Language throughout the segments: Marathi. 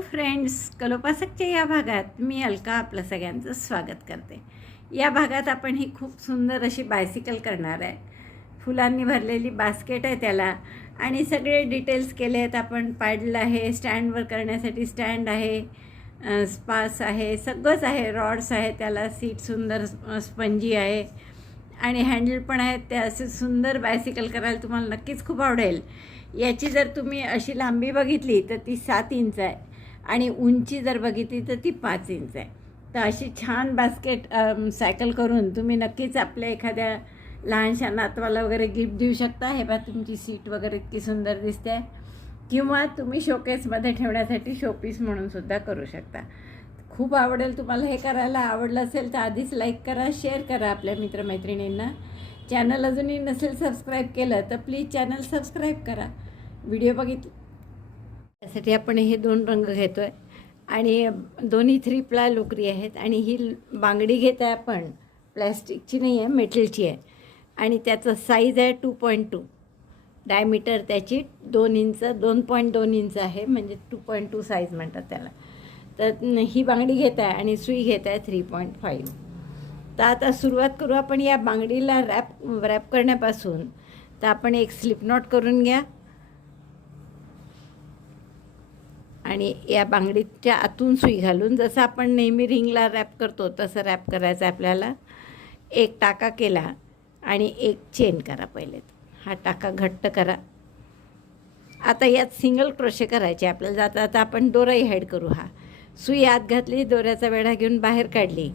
हॅलो फ्रेंड्स, कलोपासकच्या या भागात मी अलका आपलं सगळ्यांचं स्वागत करते. या भागात आपण ही खूप सुंदर अशी बायसिकल करणार आहे. फुलांनी भरलेली बास्केट आहे त्याला, आणि सगळे डिटेल्स केले आहेत आपण. पॅडल आहे, स्टँडवर करण्यासाठी स्टँड आहे, स्पास आहे, सगळंच आहे, रॉड्स आहे त्याला, सीट सुंदर स्पंजी आहे आणि हँडल पण आहेत. ते असे सुंदर बायसिकल करायला तुम्हाला नक्कीच खूप आवडेल. याची जर तुम्ही अशी लांबी बघितली तर ती 7 इंच आहे आणि उंची जर बघितली तर ती 5 इंच आहे. तर अशी छान बास्केट सायकल करून तुम्ही नक्कीच आपल्या एखाद्या लहानशा नातवाला वगैरे गिफ्ट देऊ शकता. हे बघा, तुमची सीट वगैरे इतकी सुंदर दिसते. किंवा तुम्ही शोकेसमध्ये ठेवण्यासाठी शोपीस म्हणून सुद्धा करू शकता. खूप आवडेल तुम्हाला हे करायला. आवडलं असेल तर आधीच लाईक करा, शेअर करा आपल्या मित्रमैत्रिणींना. चॅनल अजूनही नसेल सबस्क्राईब केलं तर प्लीज चॅनल सबस्क्राईब करा. व्हिडिओ बघितले त्यासाठी आपण हे 2 रंग घेतो आहे आणि दोन्ही 3 प्लाय लोकरी आहेत. आणि ही बांगडी घेत आहे आपण, प्लॅस्टिकची नाही आहे, मेटलची आहे. आणि त्याचं साईज आहे 2.2. डायमीटर त्याची 2 इंच 2.2 इंच आहे, म्हणजे 2.2 साईज म्हणतात त्याला. तर ही बांगडी घेत आहे आणि सुई घेत आहे 3.5. तर आता सुरुवात करू आपण या बांगडीला रॅप करण्यापासून. तर आपण एक स्लिप नॉट करून घ्या आणि या बांगडीच्या आतून सुई घालून, जसं आपण नेहमी रिंगला रॅप करतो तसं रॅप करायचं आहे आपल्याला. एक टाका केला आणि एक चेन करा. पहिले हा टाका घट्ट करा. आता यात सिंगल क्रोशे करायचे आपल्याला. जाता आता आपण दोराही हाईड करू. हा सुई आत घातली, दोऱ्याचा वेढा घेऊन बाहेर काढली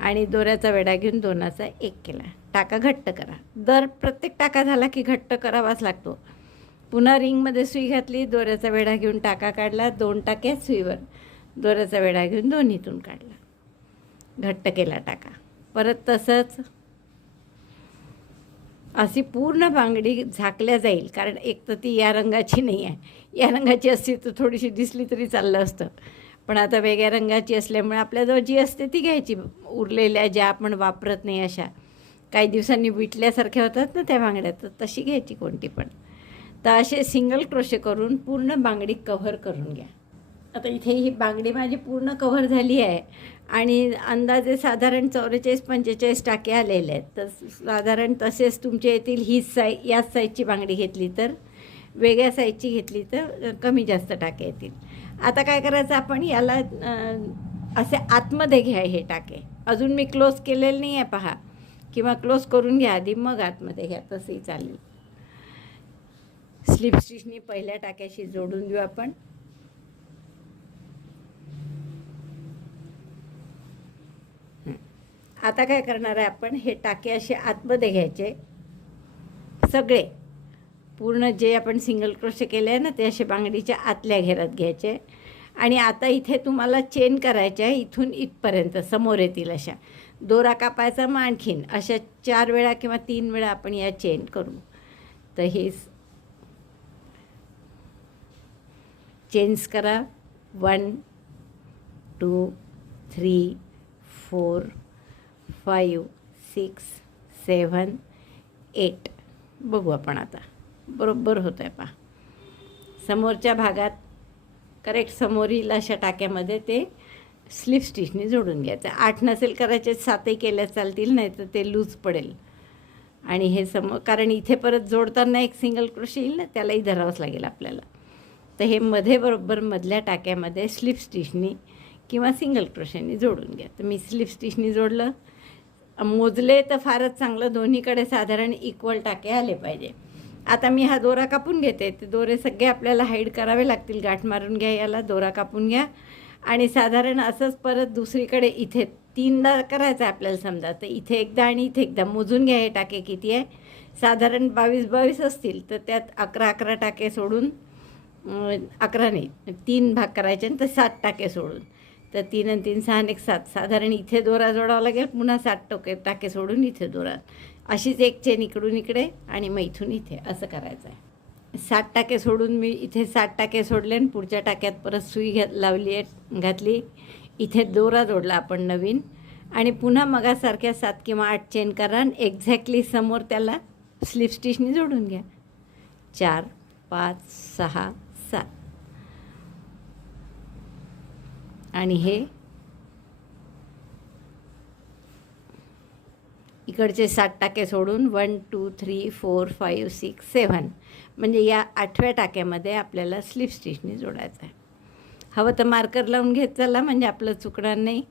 आणि दोऱ्याचा वेढा घेऊन 2चा 1 केला. टाका घट्ट करा. प्रत्येक टाका झाला की घट्ट करावाच लागतो. पुन्हा रिंगमध्ये सुई घातली, दोऱ्याचा वेढा घेऊन टाका काढला, 2 टाक्या सुईवर, दोऱ्याचा वेढा घेऊन दोन्हीतून काढला, घट्ट केला टाका. परत तसंच अशी पूर्ण बांगडी झाकल्या जाईल. कारण एक तर ती या रंगाची नाही आहे. या रंगाची असती तर थोडीशी दिसली तरी चाललं असतं, पण आता वेगळ्या रंगाची असल्यामुळे आपल्याजवळ जी असते ती घ्यायची. उरलेल्या ज्या आपण वापरत नाही, अशा काही दिवसांनी विटल्यासारख्या होतात ना त्या बांगड्या, तर तशी घ्यायची कोणती पण. तर असे सिंगल क्रोशे करून पूर्ण बांगडी कव्हर करून घ्या. आता इथे ही बांगडी माझी पूर्ण कव्हर झाली आहे आणि अंदाजे साधारण 44-45 टाके आलेले आहेत. तर साधारण तसेच तुमचे येतील. ही याच साईजची बांगडी घेतली तर, वेगळ्या साईजची घेतली तर कमी जास्त टाके येतील. आता काय करायचं, आपण याला असे आतमध्ये घ्या हे टाके. अजून मी क्लोज केलेले नाही आहे पहा, किंवा क्लोज करून घ्या आधी, मग आतमध्ये घ्या, तसंही चालेल. स्लिप स्टिचनी पहिल्या टाक्याशी जोडून देऊ आपण. आता काय करणार आहे आपण, हे टाके असे आतमध्ये घ्यायचे सगळे. पूर्ण जे आपण सिंगल क्रोशे केले आहे ना, ते असे बांगडीच्या आतल्या घेरात घ्यायचे. आणि आता इथे तुम्हाला चेन करायच्या आहे. इथून इथपर्यंत समोर येतील अशा दोरा कापायचा. मग आणखीन अशा 4 वेळा किंवा 3 वेळा आपण या चेन करू. तर हे चेन्स करा. 1 2 3 4 5 6 7 8. बघू आपण आता. बरोबर होतं आहे पहा. समोरच्या भागात करेक्ट समोरील अशा टाक्यामध्ये ते स्लिप स्टिचने जोडून घ्यायचं. 8 नसेल करायचे, 7ही केल्या चालतील, नाही तर ते लूज पडेल. आणि हे कारण इथे परत जोडताना एक सिंगल क्रोशे येईल ना, त्यालाही धरावंच लागेल आपल्याला. तर हे मध्ये बरोबर मधल्या टाक्यामध्ये स्लिप स्टिचनी किंवा सिंगल क्रोशेनी जोडून घ्या. तर मी स्लिप स्टिचनी जोडलं. मोजले तर फारच चांगलं, दोन्हीकडे साधारण इक्वल टाके आले पाहिजे. आता मी हा दोरा कापून घेते. ते दोरे सगळे आपल्याला हाईड करावे लागतील. गाठ मारून घ्या याला, दोरा कापून घ्या. आणि साधारण असंच परत दुसरीकडे इथे 3दा करायचं आहे आपल्याला समजा. तर इथे एकदा आणि इथे एकदा मोजून घ्या. हे टाके किती आहे, साधारण 22 असतील तर त्यात 11 टाके सोडून, 11 नाही 3 भाग करायचे आणि तर 7 टाके सोडून. तर 3 आणि 3 6 आणि 1 7. साधारण इथे दोरा जोडावा लागेल. पुन्हा 7 टाके सोडून इथे दोरा. अशीच एक चेन इकडून इकडे आणि मग इथून इथे असं करायचं आहे. 7 टाके सोडून मी इथे 7 टाके सोडले आणि पुढच्या टाक्यात परत सुई घातली. इथे दोरा जोडला आपण नवीन आणि पुन्हा मगासारख्या 7 किंवा 8 चेन करा आणि एक्झॅक्टली समोर त्याला स्लिप स्टिचनी जोडून घ्या. 4 5 6 7. आणि हे इकडचे 7 टाके सोडून 1 2 3 4 5 6 7 म्हणजे या 8व्या टाक्यामध्ये आपल्याला स्लिप स्टिचने जोडायचं आहे. हवं तर मार्कर लावून घेत चला, म्हणजे आपलं चुकणार नाही.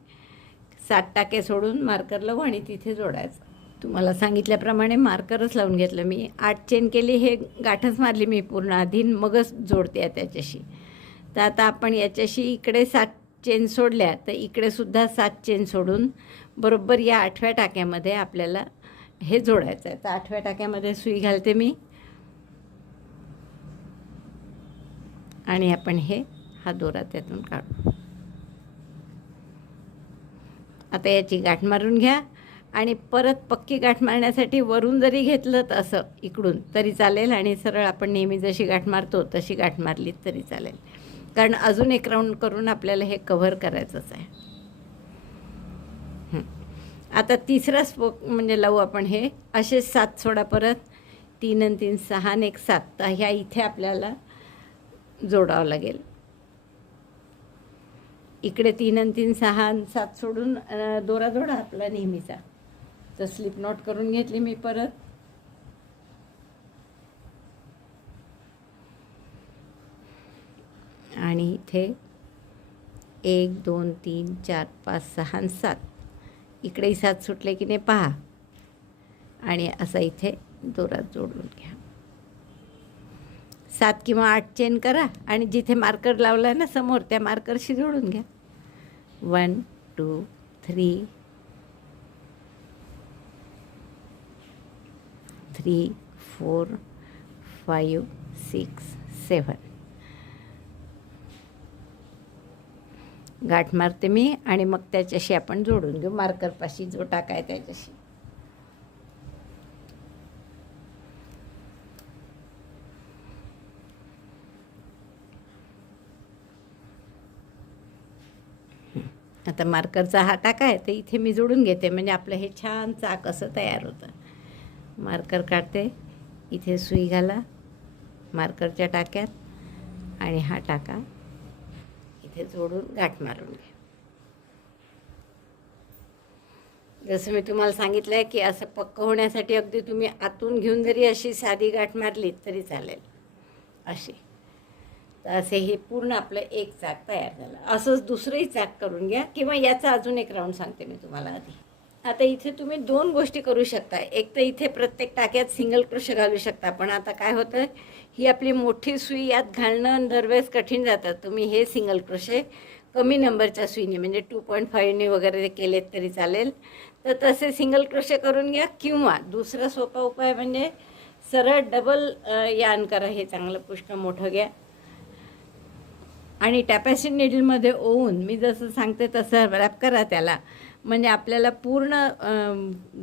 7 टाके सोडून मार्कर लावू आणि तिथे जोडायचं. तुम्हाला सांगितल्याप्रमाणे मार्करच लावून घेतलं मी. 8 चेन केली, हे गाठच मारली मी पूर्ण आधी, मगच जोडते आहे त्याच्याशी. तर आता आपण याच्याशी इकडे 7 चेन सोडल्या, तर इकडे सुद्धा 7 चेन सोडून बरोबर या 8व्या टाक्यामध्ये आपल्याला हे जोडायचं आहे. तर 8व्या टाक्यामध्ये सुई घालते मी आणि आपण हा दोरा त्यातून काढू. आता याची गाठ मारून घ्या आणि परत पक्की गाठ मारण्यासाठी वरून जरी घेतलं तर असं इकडून तरी चालेल, आणि सरळ आपण नेहमी जशी गाठ मारतो तशी गाठ मारली तरी चालेल, कारण अजून एक राऊंड करून आपल्याला हे कव्हर करायचंच आहे. आता तिसरा स्पोक म्हणजे लावू आपण. हे असे 7 सोडा, परत 3 आणि 3 6 आणि 1 7. तर ह्या इथे आपल्याला जोडावं लागेल. इकडे 3 आणि 3 6 आणि 7 सोडून दोरा जोडा आपला नेहमीचा. तर स्लिप नॉट करून घेतली मी परत. आणि इथे 1 2 3 4 5 6 आणि 7. इकडेही 7 सुटले की नाही पहा, आणि असा इथे दोरा जोडून घ्या. 7 किंवा 8 चेन करा आणि जिथे मार्कर लावला आहे ना समोर, त्या मार्करशी जोडून घ्या. 1 2 3 3 4 5 6 7. गाठ मारते मी आणि मग त्याच्याशी आपण जोडून घेऊ, मार्करपाशी जो टाका आहे त्याच्याशी. आता मार्करचा हा टाका आहे, तर इथे मी जोडून घेते, म्हणजे आपलं हे छान चाक असं तयार होतं. मार्कर काढते, इथे सुई घाला मार्करच्या टाक्यात आणि हा टाका इथे जोडून गाठ मारून घ्या. जसं मी तुम्हाला सांगितलं आहे की असं पक्क होण्यासाठी अगदी तुम्ही आतून घेऊन जरी अशी साधी गाठ मारली तरी चालेल अशी. तर असे हे पूर्ण आपलं एक चाक तयार झालं. असंच दुसरंही चाक करून घ्या, किंवा याचा अजून एक राऊंड सांगते मी तुम्हाला आधी. आता इथे तुम्ही 2 गोष्टी करू शकता. एक तर इथे प्रत्येक टाक्यात सिंगल क्रोशे घालू शकता, पण आता काय होतं, ही आपली मोठी सुई यात घालणं दरवेळेस कठीण जातं. तुम्ही हे सिंगल क्रोशे कमी नंबरच्या सुईने म्हणजे 2.5ने वगैरे केलेत तरी चालेल. तर तसे सिंगल क्रोशे करून घ्या, किंवा दुसरा सोपा उपाय म्हणजे सरळ डबल यार्न करा. हे चांगलं पुष्कळ मोठं घ्या आणि टॅपॅसिन नीडलमध्ये ओवून मी जसं सांगते तसं रॅप करा त्याला, म्हणजे आपल्याला पूर्ण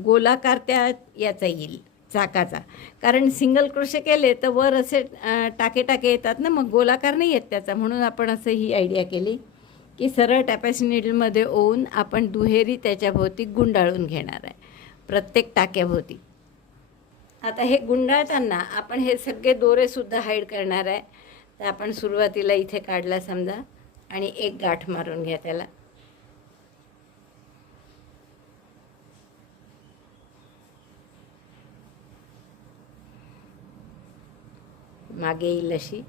गोलाकार त्या याचा येईल चाकाचा. कारण सिंगल क्रोशे केले तर वर असे टाके टाके येतात ना, मग गोलाकार नाही येत त्याचा. म्हणून आपण असं ही आयडिया केली की सरळ टॅपॅसिन नीडलमध्ये ओवून आपण दुहेरी त्याच्याभोवती गुंडाळून घेणार आहे, प्रत्येक टाक्याभोवती. आता हे गुंडाळताना आपण हे सगळे दोरेसुद्धा हाईड करणार आहे. तर आपण सुरुवातीला इथे काढला समजा, आणि एक गाठ मारून घ्या त्याला. मागे येईल अशी,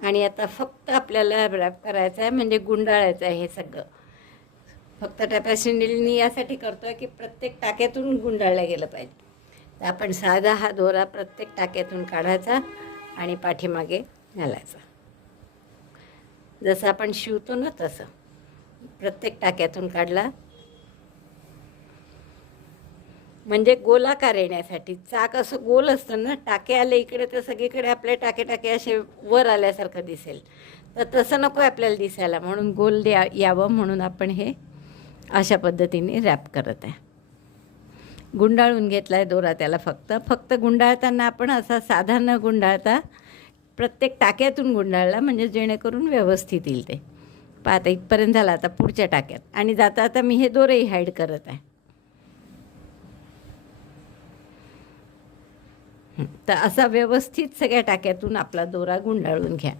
आणि आता फक्त आपल्याला रॅप करायचं आहे, म्हणजे गुंडाळायचं आहे हे सगळं. फक्त टॅपॅसिन नीडलनी यासाठी करतो आहे की प्रत्येक टाक्यातून गुंडाळलं गेलं पाहिजे. तर आपण साधा हा दोरा प्रत्येक टाक्यातून काढायचा आणि पाठीमागे घालायचा. जसं आपण शिवतो ना तसं प्रत्येक टाक्यातून काढला, म्हणजे गोलाकार येण्यासाठी. चाक असं गोल असतं ना, टाके आले इकडे तर सगळीकडे आपले टाके टाके असे वर आल्यासारखं दिसेल. तर तसं नको आपल्याला दिसायला, म्हणून गोल यावं म्हणून आपण हे अशा पद्धतीने रॅप करत आहे. गुंडाळून घेतला आहे दोरा त्याला. फक्त गुंडाळताना आपण असा साधा न गुंडाळता प्रत्येक टाक्यातून गुंडाळला, म्हणजे जेणेकरून व्यवस्थित येईल ते. पाहता इथपर्यंत झाला. आता पुढच्या टाक्यात, आणि जाता आता मी हे दोरेही हाईड करत आहे. तर असा व्यवस्थित सगळ्या टाक्यातून आपला दोरा गुंडाळून घ्या.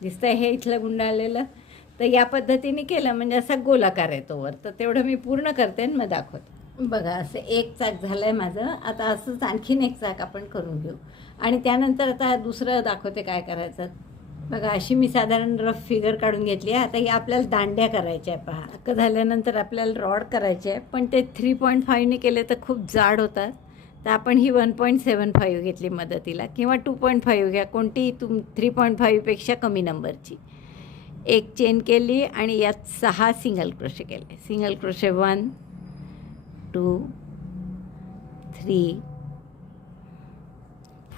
दिसतंय हे इथलं गुंडाळलेलं. तर या पद्धतीने केलं म्हणजे असा गोलाकार येतो वर. तर तेवढं मी पूर्ण करते आणि मग दाखवते. बघा असं एक चाक झालं आहे माझं. आता असंच आणखीन एक चाक आपण करून घेऊ आणि त्यानंतर आता दुसरं दाखवते काय करायचं. बघा अशी मी साधारण रफ फिगर काढून घेतली आहे. आता ही आपल्याला दांड्या करायच्या आहे. पहा अक्क झाल्यानंतर आपल्याला रॉड करायचे आहे, पण ते 3.5ने केले तर खूप जाड होतात. तर आपण ही 1.75 घेतली मदतीला, किंवा 2.5 घ्या, कोणतीही 3.5पेक्षा कमी नंबरची. एक चेन केली आणि यात 6 सिंगल क्रोशे केले. Single crochet 1 2 3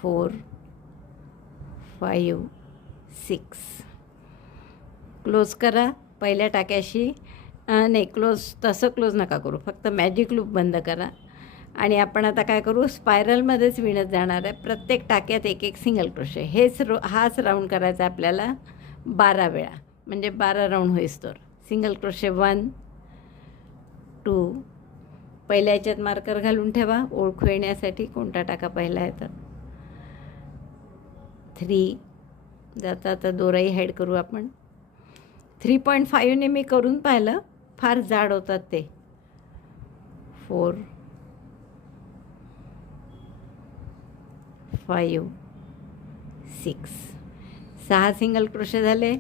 4 5 6. क्लोज करा पहिल्या टाक्याशी. नाही तसं क्लोज नका करू, फक्त मॅजिक लूप बंद करा. आणि आपण आता काय करू, स्पायरलमध्येच विणत जाणार आहे. प्रत्येक टाक्यात एक एक सिंगल क्रोशे. हाच राऊंड करायचा आपल्याला 12 वेळा, म्हणजे 12 राऊंड होईस्तोवर. Single crochet 1 2. पहिल्या याच्यात मार्कर घालून ठेवा ओळखू येण्यासाठी कोणता टाका पहिला आहे तर. 3. जाता आता दोराही हाईड करू आपण. 3.5ने मी करून पाहिलं, फार जाड होतात ते. 4 5 6. 6 सिंगल क्रोशे झाले.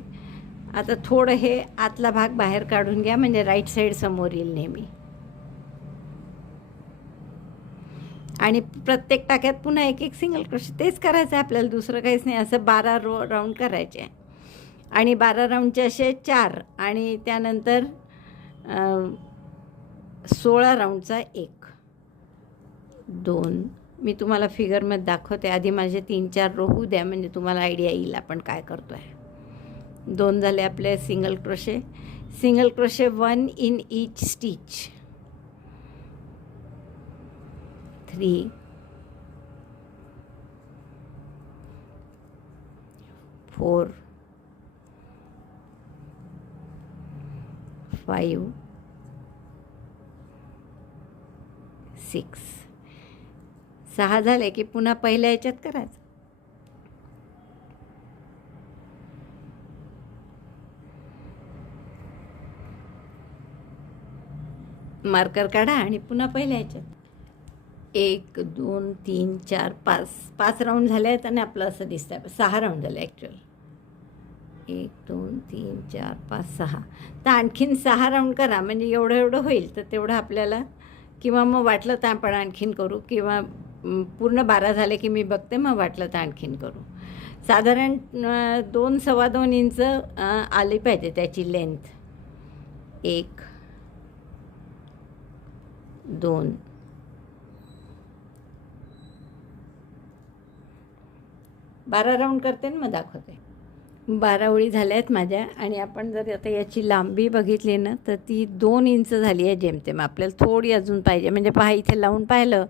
आता थोडं हे आतला भाग बाहेर काढून घ्या, म्हणजे राईट साईड समोर येईल नेहमी. आणि प्रत्येक टाक्यात पुन्हा एक एक सिंगल क्रोशे. तेच करायचं आहे आपल्याला, दुसरं काहीच नाही. असं 12 राऊंड करायचे आहे. आणि 12 राऊंडचे असे 4 आणि त्यानंतर 16 राऊंडचा 1 2. मी तुम्हाला फिगरमध्ये दाखवते. आधी माझे 3-4 रो होऊ द्या, म्हणजे तुम्हाला आयडिया येईल आपण काय करतो आहे. 2 झाले आपले single crochet. Single crochet 1 in each stitch. 3 4 5 6. 6 झाले की पुन्हा पहिल्या याच्यात करायचं. मार्कर काढा आणि पुन्हा पहिल्या याच्यात. 1 2 3 4 5 राऊंड झाले आहेत आणि आपलं असं दिसतं आहे. 6 राऊंड झाले ॲक्च्युअल. 1 2 3 4 5 6. तर आणखीन 6 राऊंड करा, म्हणजे एवढं होईल. तर तेवढं आपल्याला, किंवा मग वाटलं तर आपण आणखीन करू, किंवा पूर्ण 12 झाले की मी बघते, मग वाटलं तर आणखीन करू. साधारण 2 सव्वा 2 इंच आली पाहिजे त्याची लेंथ. 1 2 12 राऊंड करते आणि मग दाखवते. 12 ओळी झाल्या आहेत माझ्या. आणि आपण जर आता याची लांबी बघितली ना, तर ती 2 इंच झाली आहे जेमतेम. आपल्याला थोडी अजून पाहिजे, म्हणजे पहा इथे लावून पाहिलं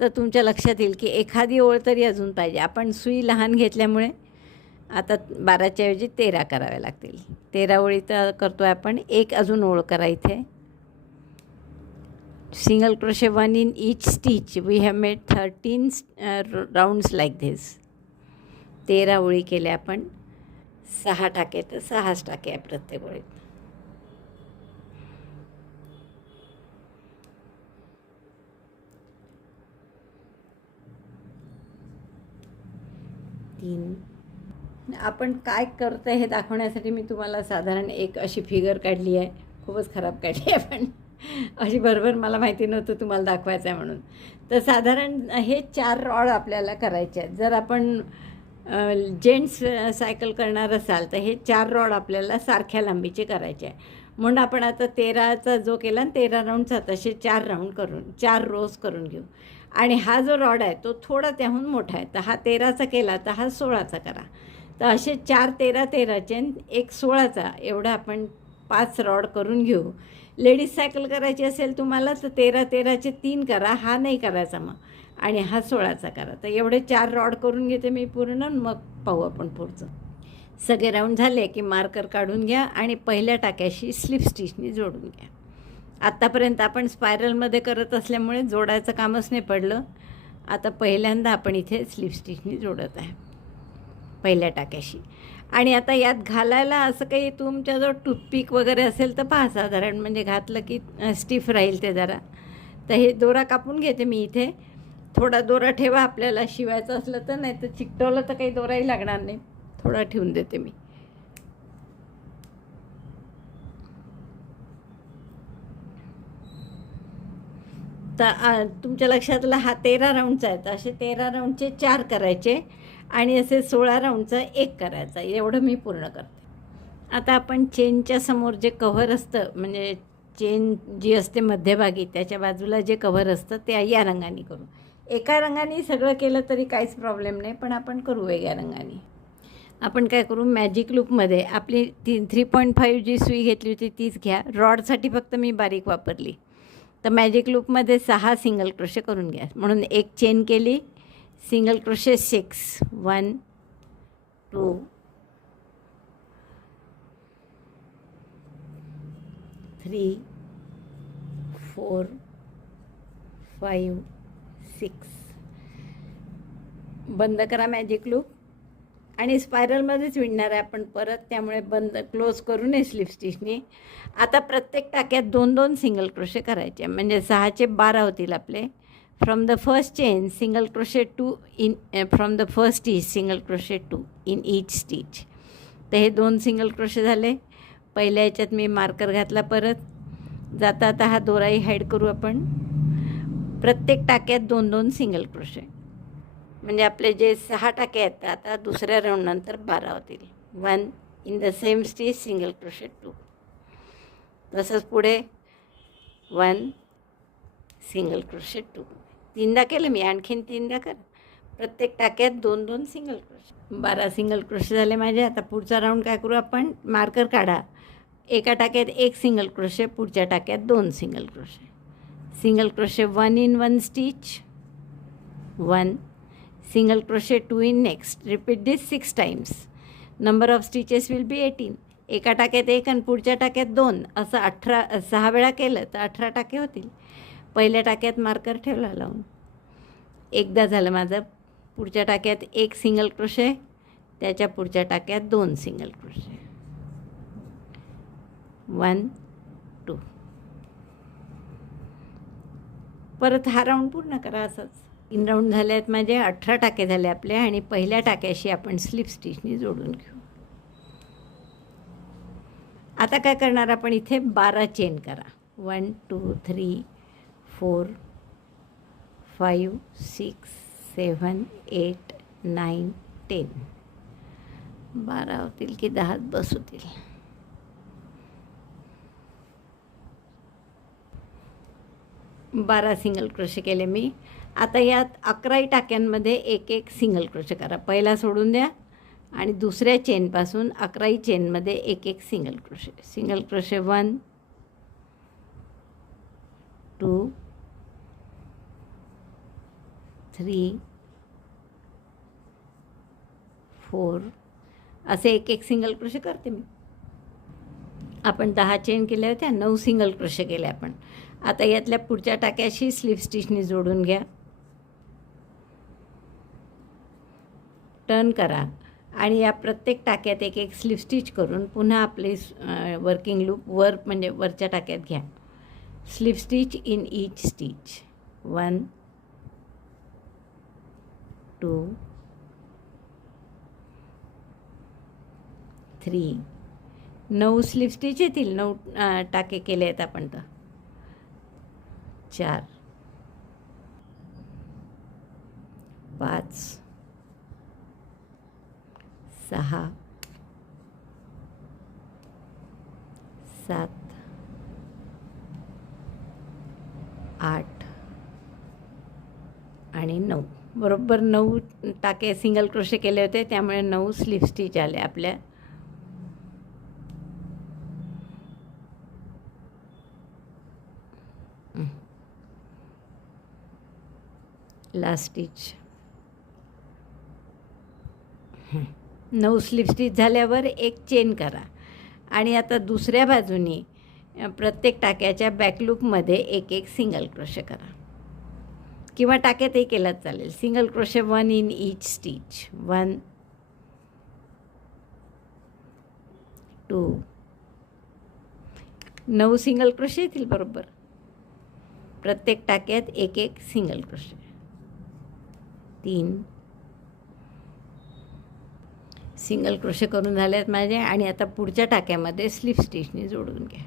तर तुमच्या लक्षात येईल की एखादी ओळ तरी अजून पाहिजे. आपण सुई लहान घेतल्यामुळे आता 12च्या ऐवजी 13 कराव्या लागतील. 13 ओळी तर करतो आहे आपण. एक अजून ओळ करा इथे. Single crochet 1 in each stitch. We have made 13 rounds like this. 13 ओळी केल्या आपण. 6 टाके, तर 6च टाके आहे प्रत्येक ओळीत. 3. आपण काय करतो आहे हे दाखवण्यासाठी मी तुम्हाला साधारण एक अशी फिगर काढली आहे. खूपच खराब काढली आहे, पण अशी बरोबर मला माहिती नव्हतं तुम्हाला दाखवायचं आहे म्हणून. तर साधारण हे 4 रॉड आपल्याला करायचे आहेत. जर आपण जेंट्स सायकल करणार असाल तर हे 4 रॉड आपल्याला सारख्या लांबीचे करायचे आहे. म्हणून आपण आता 13चा जो केला आणि 13 राऊंडचा, तसे 4 राऊंड करून 4 रोज करून घेऊ. आणि हा जो रॉड आहे तो थोडा त्याहून मोठा आहे. तर हा 13चा केला तर हा 16चा करा. तर असे 4 13 13चे एक 16चा एवढा आपण 5 रॉड करून घेऊ. लेडीज सायकल करायची असेल तुम्हाला तर 13 13चे 3 करा. हा नाही करायचा मग. आणि हा 16चा करा. तर एवढे 4 रॉड करून घेते मी पूर्ण, मग पाहू आपण पुढचं. सगळे राऊंड झाले की मार्कर काढून घ्या आणि पहिल्या टाक्याशी स्लिप स्टिचनी जोडून घ्या. आत्तापर्यंत आपण स्पायरलमध्ये करत असल्यामुळे जोडायचं कामच नाही पडलं. आता पहिल्यांदा आपण इथे स्लिप स्टिचनी जोडत आहे पहिल्या टाक्याशी. आणि आता यात घालायला असं काही तुमच्याजवळ टूथपिक वगैरे असेल तर पहा, साधारण म्हणजे घातलं की स्टिफ राहील ते जरा. तर हे दोरा कापून घेते मी इथे. थोडा दोरा ठेवा आपल्याला शिवायचं असलं तर, नाही तर चिकटवलं तर काही दोराही लागणार नाही. थोडा ठेवून देते मी. तर तुमच्या लक्षात आलं, हा 13 राऊंडचा आहे. तर असे 13 राऊंडचे 4 करायचे आणि असे 16 राऊंडचा 1 करायचा. एवढं मी पूर्ण करते. आता आपण चेनच्या समोर जे कव्हर असतं, म्हणजे चेन जी असते मध्यभागी त्याच्या बाजूला जे कव्हर असतं ते या रंगाने करू. एका रंगाने सगळं केलं तरी काहीच प्रॉब्लेम नाही, पण आपण करू वेगळ्या रंगाने. आपण काय करू, मॅजिक लूपमध्ये आपली 3.5 जी सुई घेतली होती तीच घ्या. रॉडसाठी फक्त मी बारीक वापरली. तर मॅजिक लूपमध्ये 6 सिंगल क्रोशे करून घ्या. म्हणून एक चेन केली, सिंगल क्रोशे 6, 1 2 3 4 5 6. बंद करा मॅजिक लूप. आणि स्पायरलमध्येच विणणार आहे आपण परत, त्यामुळे बंद क्लोज करू नये स्लिप स्टिचनी. आता प्रत्येक टाक्यात 2-2 सिंगल क्रोशे करायचे, म्हणजे 6चे 12 होतील आपले. From the first chain single crochet 2 in from the first stitch single crochet 2 in each stitch. तर हे 2 सिंगल क्रोशे झाले. पहिल्या याच्यात मी मार्कर घातला परत. जाता आता हा दोराही हाईड करू आपण. प्रत्येक टाक्यात 2-2 सिंगल क्रोशे, म्हणजे आपले जे 6 टाके आहेत आता दुसऱ्या राऊंडनंतर 12 होतील. 1 in the same stitch single crochet 2. तसंच पुढे 1 सिंगल क्रोशे 2. 3दा केलं मी, आणखीन 3दा कर. प्रत्येक टाक्यात 2-2 सिंगल क्रोशे. 12 सिंगल क्रोशे झाले माझे. आता पुढचा राऊंड काय करू आपण, मार्कर काढा. एका टाक्यात 1 सिंगल क्रोशे, पुढच्या टाक्यात 2 single crochet. Single crochet 1 in 1 stitch, 1 single crochet 2 in next. Repeat this 6 times. Number of stitches will be 18. एका टाक्यात 1 आणि पुढच्या टाक्यात 2 असं 6 वेळा केलं तर 18 टाके होतील. पहिल्या टाक्यात मार्कर ठेवला लावून. एकदा झालं माझं. पुढच्या टाक्यात 1 सिंगल क्रोशे, त्याच्या पुढच्या टाक्यात 2 सिंगल क्रोशे, 1 2. परत हा राऊंड पूर्ण करा असंच. 3 राऊंड झाले आहेत माझे. 18 टाके झाले आपले. आणि पहिल्या टाक्याशी आपण स्लिप स्टिचनी जोडून घेऊ. आता काय करणार आपण, इथे 12 चेन करा. 1 2 3 4 5 6 7 8 9 10. 12 होतील की 10 बस होतील. बारा सिंगल क्रोशे केले मी. आता यात 11 टाक्यांमध्ये 1-1 सिंगल क्रोशे करा. पहिला सोडून द्या आणि दुसऱ्या चेनपासून 11 चेनमध्ये 1-1 सिंगल क्रोशे. सिंगल क्रोशे 1 2 3 4 असे 1-1 सिंगल क्रोशे करते मी. आपण 10 चेन केल्या होत्या, 9 सिंगल क्रोशे केले आपण. आता यातल्या पुढच्या टाक्याशी स्लिप स्टिचनी जोडून घ्या. टर्न करा आणि या प्रत्येक टाक्यात 1-1 स्लिप स्टिच करून पुन्हा आपले वर्किंग लूप वर, म्हणजे वरच्या टाक्यात घ्या. Slip stitch in each stitch, 1 2 3. 9 slip stitch येतील. 9 टाके केले आहेत आपण. तर 4 5 6 7 8 आणि 9. बरोबर 9 टाके सिंगल क्रोशे केले होते, त्यामुळे 9 स्लिप स्टिच आले आपल्या. लास्ट स्टिच 9 स्लिप स्टिच झाल्यावर एक चेन करा आणि आता दुसऱ्या बाजूनी प्रत्येक टाक्याच्या बॅकलूपमध्ये एक एक सिंगल क्रोशे करा किंवा टाक्यातही केलाच चालेल. Single crochet 1 in each stitch. 1 2 9 single crochet येतील बरोबर. प्रत्येक टाक्यात एक एक सिंगल क्रोशे. 3 सिंगल क्रोशे करून झाल्यात माझे आणि आता पुढच्या टाक्यामध्ये स्लिप स्टिचने जोडून घ्या.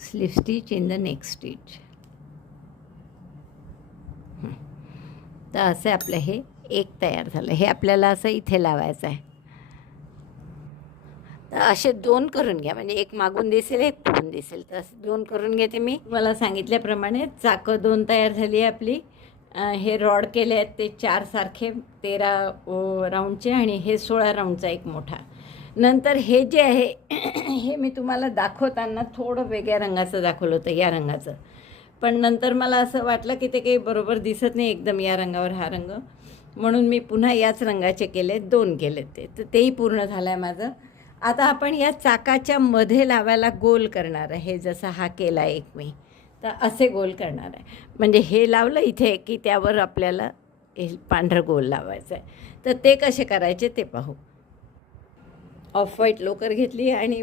Slip stitch in the next stitch. तर असे आपलं हे एक तयार झालं. हे आपल्याला असं इथे लावायचं आहे. तर असे 2 करून घ्या, म्हणजे एक मागून दिसेल एक पुढून दिसेल. तर असे 2 करून घेते मी. मला सांगितल्याप्रमाणे चाकं 2 तयार झाली आहे आपली. हे रॉड केले आहेत ते 4 सारखे 13 राऊंडचे आणि हे 16 राऊंडचा एक मोठा. नंतर हे जे आहे हे मी तुम्हाला दाखवताना थोडं वेगळ्या रंगाचं दाखवलं होतं, या रंगाचं. पण नंतर मला असं वाटलं की ते काही बरोबर दिसत नाही एकदम या रंगावर हा रंग, म्हणून मी पुन्हा याच रंगाचे केले, 2 केले ते. तर तेही पूर्ण झालं आहे माझं. आता आपण या चाकाच्या मध्ये लावायला गोल करणार आहे. जसा हा केला एक मी, तर असे गोल करणार आहे. म्हणजे हे लावलं इथे की त्यावर आपल्याला हे पांढरं गोल लावायचं आहे. तर ते कसे करायचे ते पाहू. ऑफ व्हाईट लोकर घेतली आणि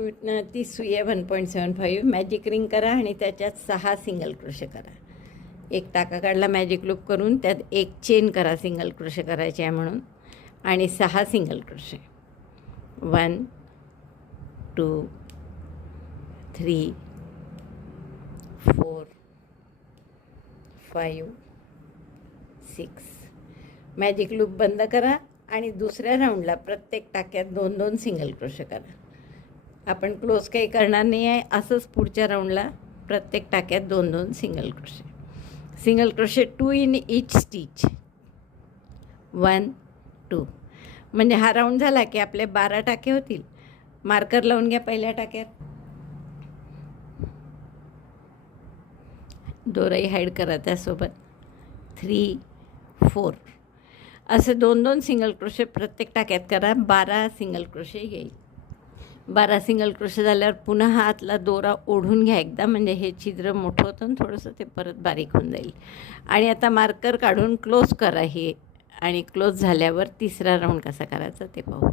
ती सुई आहे 1.75. मॅजिक रिंग करा आणि त्याच्यात 6 सिंगल क्रोशे करा. एक टाका काढला मॅजिक लूप करून, त्यात एक चेन करा सिंगल क्रोशे करायचे आहे म्हणून, आणि 6 सिंगल क्रोशे. 1 2 3 4 5 6. मॅजिक लूप बंद करा आणि दुसऱ्या राऊंडला प्रत्येक टाक्यात 2-2 सिंगल क्रोशे करा. आपण क्लोज काही करणार नाही आहे. असंच पुढच्या राऊंडला प्रत्येक टाक्यात 2-2 single crochet. Single crochet 2 in each stitch. 1 2. म्हणजे हा राऊंड झाला की आपले 12 टाके होतील. मार्कर लावून घ्या पहिल्या टाक्यात. दोराही हाईड करा त्यासोबत. 3 4. असे 2-2 सिंगल क्रोशे प्रत्येक टाक्यात करा. 12 सिंगल क्रोशे येईल. 12 सिंगल क्रोशे झाल्यावर पुन्हा हा आतला दोरा ओढून घ्या एकदा, म्हणजे हे छिद्र मोठं होतं आणि थोडंसं ते परत बारीक होऊन जाईल. आणि आता मार्कर काढून क्लोज करा हे, आणि क्लोज झाल्यावर तिसरा राऊंड कसा करायचा ते पाहू.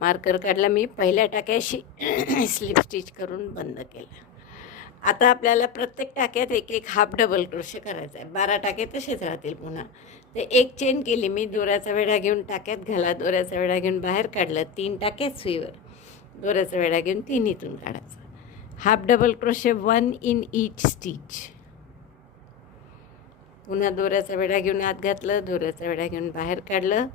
मार्कर काढला मी, पहिल्या टाक्याशी स्लिप स्टिच करून बंद केलं. आता आपल्याला प्रत्येक टाक्यात एक एक हाफ डबल क्रोशे करायचा आहे. 12 टाके तसेच राहतील पुन्हा. ते एक चेन केली मी, दोऱ्याचा वेढा घेऊन टाक्यात घाला, दोऱ्याचा वेढा घेऊन बाहेर काढलं, 3 टाक्यात सुईवर, दोऱ्याचा वेढा घेऊन 3 इथून काढायचा. Half double crochet 1 in each stitch. पुन्हा दोऱ्याचा वेढा घेऊन आत घातलं, दोऱ्याचा वेढा घेऊन बाहेर काढलं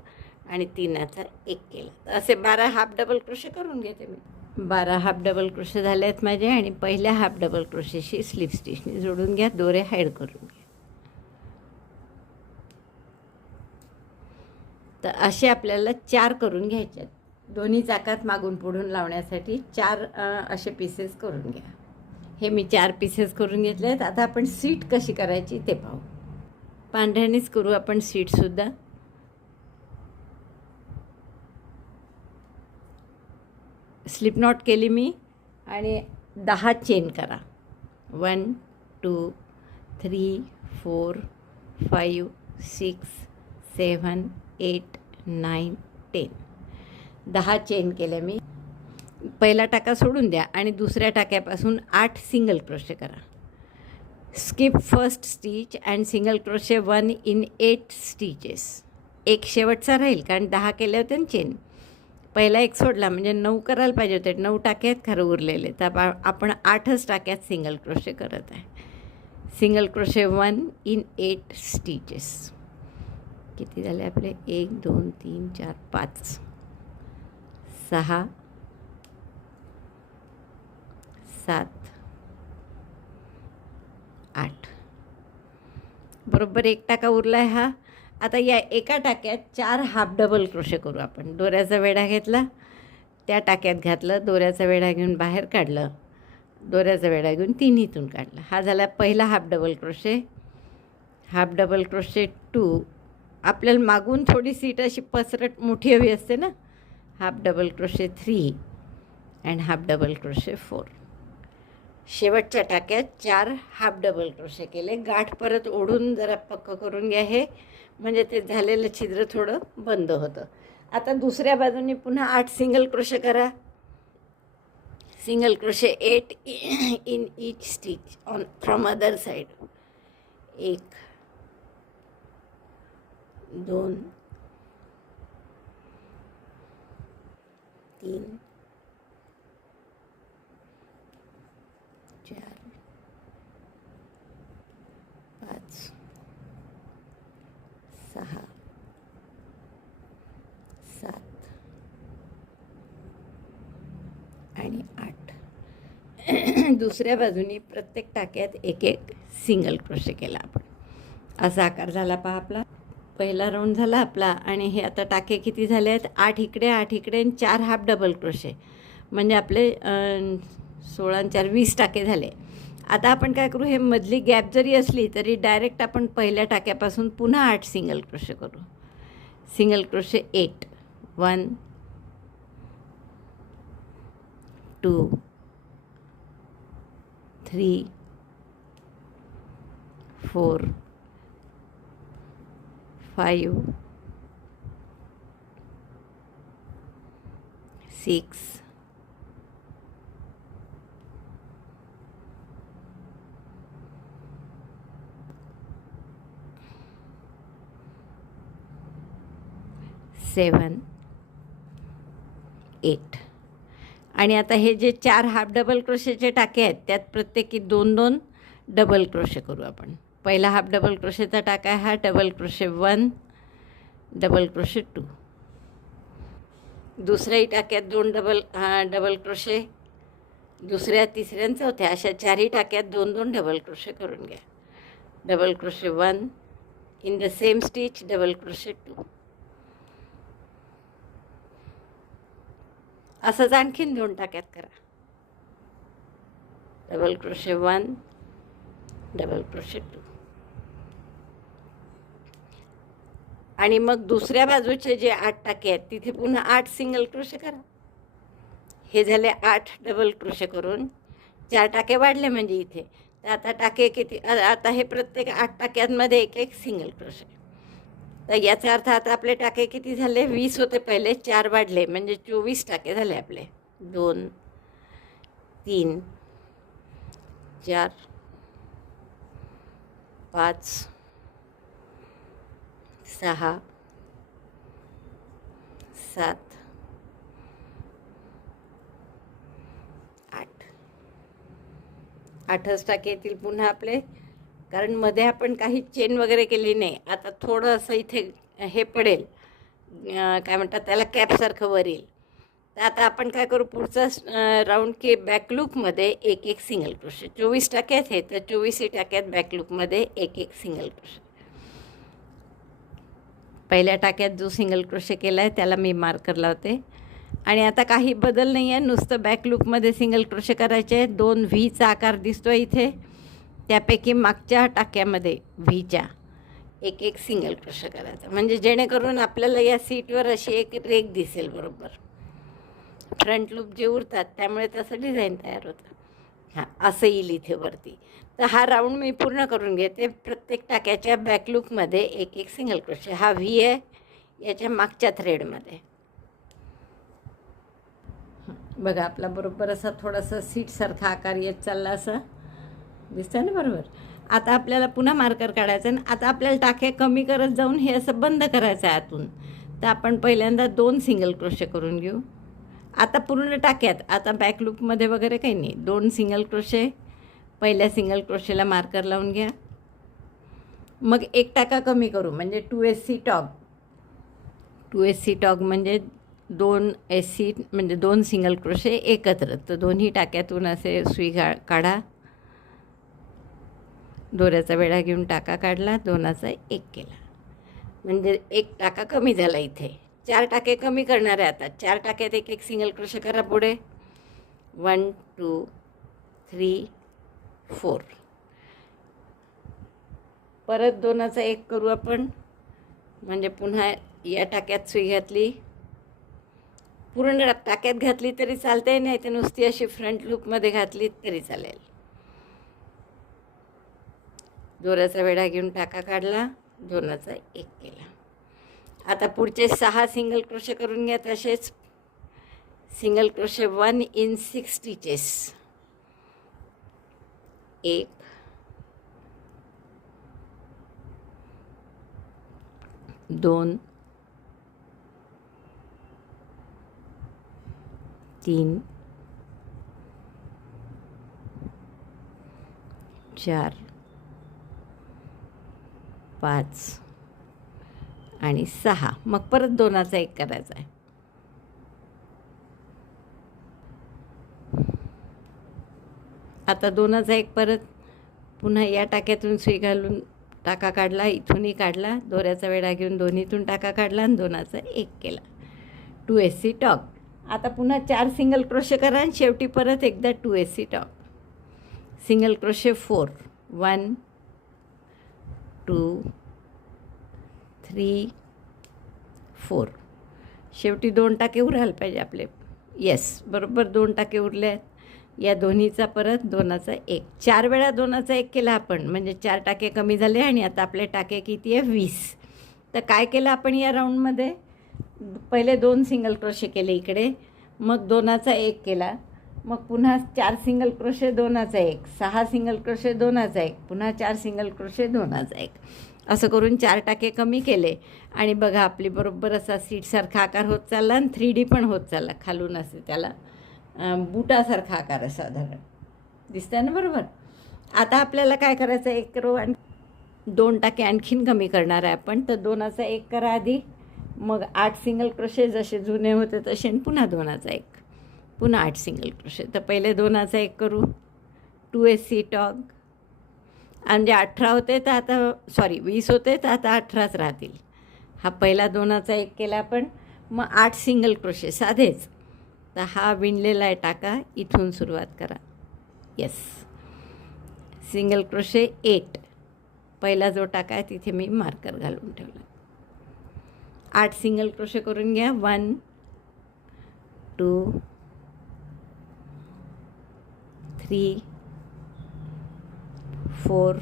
आणि 3चा एक केला. असे 12 हाफ डबल क्रोशे करून घेते मी. 12 हाफ डबल क्रोशे झाले आहेत माझे आणि पहिल्या हाफ डबल क्रोशेशी स्लिप स्टिचने जोडून घ्या. दोरे हाईड करून घ्या. तर असे आपल्याला 4 करून घ्यायचे आहेत. दोन्ही चाकात मागून पुढून लावण्यासाठी 4 असे पीसेस करून घ्या. हे मी 4 पीसेस करून घेतले आहेत. आता आपण सीट कशी करायची ते पाहू. पांढऱ्यानेच करू आपण सीटसुद्धा. स्लिप नॉट केली मी आणि 10 चेन करा. 1 2 3 4 5 6 7 8 9 10. 10 चेन केल्या मी. पहिला टाका सोडून द्या आणि दुसऱ्या टाक्यापासून 8 सिंगल क्रोशे करा. Skip first stitch and single crochet 1 in 8 stitches. एक शेवटचा राहील कारण 10 केले होते ना चेन. पहिला एक सोडला म्हणजे 9 करायला पाहिजे होते. 9 टाक्यात खरं उरलेले, तर आपण 8च टाक्यात सिंगल क्रोशे करत आहे. Single crochet 1 in 8 stitches. किती झाले आपले? 1 2 3 4 5 6 7 8. बरोबर एक टाका उरला आहे हा. आता या एका टाक्यात 4 हाफ डबल क्रोशे करू आपण. दोऱ्याचा वेढा घेतला, त्या टाक्यात घातलं, दोऱ्याचा वेढा घेऊन बाहेर काढलं, दोऱ्याचा वेढा घेऊन तिन्हीतून काढला. हा झाला पहिला half double crochet. Half double crochet 2. आपल्याला मागून थोडी सीट अशी पसरट मोठी हवी असते ना. Half double crochet 3 and half double crochet 4. शेवटच्या टाक्यात 4 हाफ डबल क्रोशे केले. गाठ परत ओढून जरा पक्कं करून घ्या हे, म्हणजे ते झालेलं छिद्र थोडं बंद होतं. आता दुसऱ्या बाजूने पुन्हा 8 सिंगल क्रोशे करा. Single crochet 8 in each stitch on from other side. 1 2 3 4 5 6 7 आणि 8. दुसऱ्या बाजूनी प्रत्येक टाक्यात एक एक सिंगल क्रोशे केला आपण. असा आकार झाला पहा आपला. पहिला राऊंड झाला आपला. आणि हे आता टाके किती झाले आहेत? 8 इकडे 8 इकडे आणि 4 हाफ डबल क्रोशे, म्हणजे आपले 16 आणि 4 20 टाके झाले. आता आपण काय करू, हे मधली गॅप जरी असली तरी डायरेक्ट आपण पहिल्या टाक्यापासून पुन्हा 8 सिंगल क्रोशे करू. Single crochet 8. 1 2 3 4 5 6 7 8. आणि आता हे जे 4 हाफ डबल क्रोशेचे टाके आहेत त्यात प्रत्येकी 2-2 डबल क्रोशे करू आपण. पहिला हाफ डबल क्रोशेचा टाका आहे हा. Double crochet 1 double crochet 2. दुसऱ्याही टाक्यात 2 डबल क्रोशे. दुसऱ्या तिसऱ्या आणि चौथ्या अशा 4ही टाक्यात 2-2 डबल क्रोशे करून घ्या. Double crochet 1 in the same stitch. Double crochet 2. असंच आणखीन 2 टाक्यात करा. Double crochet 1 double crochet 2. आणि मग दुसऱ्या बाजूचे जे 8 टाके आहेत तिथे पुन्हा 8 सिंगल क्रोशे करा. हे झाले 8 डबल क्रोशे करून 4 टाके वाढले म्हणजे इथे. तर आता टाके किती, आता हे प्रत्येक 8 टाक्यांमध्ये एक एक सिंगल क्रोशे. तर याचा अर्थ आता आपले टाके किती झाले? 20 होते पहिले, 4 वाढले म्हणजे 24 टाके झाले आपले. 2 3 4 5 6 7 8. 8च टाके येतील पुन्हा आपले, कारण मध्ये आपण काही चेन वगैरे केली नाही. आता थोडं असं इथे हे पडेल, काय म्हणतात त्याला, कॅपसारखं वर येईल. तर आता आपण काय करू, पुढचा राऊंड की बॅक लूपमध्ये एक एक सिंगल क्रोशे. 24 टाक्यात हे, तर 24ही टाक्यात बॅक लूपमध्ये एक एक सिंगल क्रोशे. पहिल्या टाक्यात जो सिंगल क्रोशे केला आहे त्याला मी मार्कर लावते. आणि आता काही बदल नाही आहे, नुसतं बॅक लूपमध्ये सिंगल क्रोशे करायचे. 2 व्हीचा आकार दिसतो इथे, त्यापैकी मागच्या टाक्यामध्ये व्हीच्या एक एक सिंगल क्रोशे करायचा, म्हणजे जेणेकरून आपल्याला या सीटवर अशी एक रेघ दिसेल बरोबर. फ्रंट लूप जे उरतात त्यामुळे तसं डिझाईन तयार होतं. हां, असं येईल इथे वरती. तर हा राऊंड मी पूर्ण करून घेते. प्रत्येक टाक्याच्या बॅक लूपमध्ये एक एक सिंगल क्रोशे. हा व्ही आहे याच्या मागच्या थ्रेडमध्ये. बघा आपला बरोबर असा थोडासा सीटसारखा आकार येत चालला, असं दिसतं ना बरोबर. आता आपल्याला पुन्हा मार्कर काढायचं आहे. आता आपल्याला टाके कमी करत जाऊन हे असं बंद करायचं आहे आतून. तर आपण पहिल्यांदा 2 सिंगल क्रोशे करून घेऊ. आता पूर्ण टाक्यात, आता बॅक लूपमध्ये वगैरे काही नाही. 2 सिंगल क्रोशे. पहिल्या सिंगल क्रोशेला मार्कर लावून घ्या. मग एक टाका कमी करू, म्हणजे 2SC टॉग. 2SC टॉग म्हणजे 2SC म्हणजे 2 सिंगल क्रोशे एकत्र. तर दोन्ही टाक्यातून असे सुई काढा. दोऱ्याचा वेढा घेऊन टाका काढला, 2चा 1 केला, म्हणजे एक टाका कमी झाला. इथे 4 टाके कमी करणार आहे. आता 4 टाक्यात एक एक सिंगल क्रोशे करा पुढे. 1 2 3 4. परत 2चा 1 करू आपण. म्हणजे पुन्हा या टाक्यात सुई घातली, पूर्ण टाक्यात घातली तरी चालते, नाही तर नुसती अशी फ्रंट लूपमध्ये घातली तरी चालेल. दोऱ्याचा वेढा घेऊन टाका काढला, 2चा 1 केला. आता पुढचे 6 सिंगल क्रोशे करून घ्या. तसेच सिंगल क्रोशे 1 in 6 स्टिचेस. 1 2 3 4 5 आणि 6. मग परत 2चा 1 करायचा आहे. आता 2चा 1 परत पुन्हा या टाक्यातून सुई घालून टाका काढला, इथूनही काढला, दोऱ्याचा वेढा घेऊन दोन्हीतून टाका काढला आणि 2चा 1 केला. 2SC talk. आता पुन्हा 4 सिंगल क्रोशे करा आणि शेवटी परत एकदा 2SC टॉक. Single crochet 4 1 2 3 4. शेवटी 2 टाके उरायला पाहिजे आपले. येस, बरोबर 2 टाके उरले आहेत. या दोन्हीचा परत 2चा 1. 4 वेळा 2चा 1 केला आपण, म्हणजे 4 टाके कमी झाले आणि आता आपले टाके किती आहे? 20. तर काय केलं आपण या राऊंडमध्ये? पहिले 2 सिंगल क्रोशे केले इकडे, मग 2चा 1 केला, मग पुन्हा 4 सिंगल क्रोशे 2चा 1, 6 सिंगल क्रोशे 2चा 1, पुन्हा 4 सिंगल क्रोशे 2चा 1. असं करून 4 टाके कमी केले आणि बघा आपली बरोबर असा सीटसारखा आकार होत चालला आणि 3D पण होत चालला. खालून असं त्याला बुटासारखा आकार आहे साधारण. दिसतंय ना बरोबर? आता आपल्याला काय करायचं? 1 रो आणि 2 टाके आणखीन कमी करणार आहे आपण. तर 2चा 1 करा आधी, मग 8 सिंगल क्रोशे जसे जुने होते तसे, आणि पुन्हा 2चा 1, पुन्हा 8 सिंगल क्रोशे. तर पहिले 2चा 1 करू, 2SC टॉक. म्हणजे 18 होते तर आता 20 होते तर आता 18च राहतील. हा पहिला 2चा 1 केला आपण, मग 8 सिंगल क्रोशे साधेच. तर हा विणलेला आहे टाका, इथून सुरुवात करा. Yes, single crochet 8. पहिला जो टाका आहे तिथे मी मार्कर घालून ठेवला. 8 सिंगल क्रोशे करून घ्या. 1 2 3 4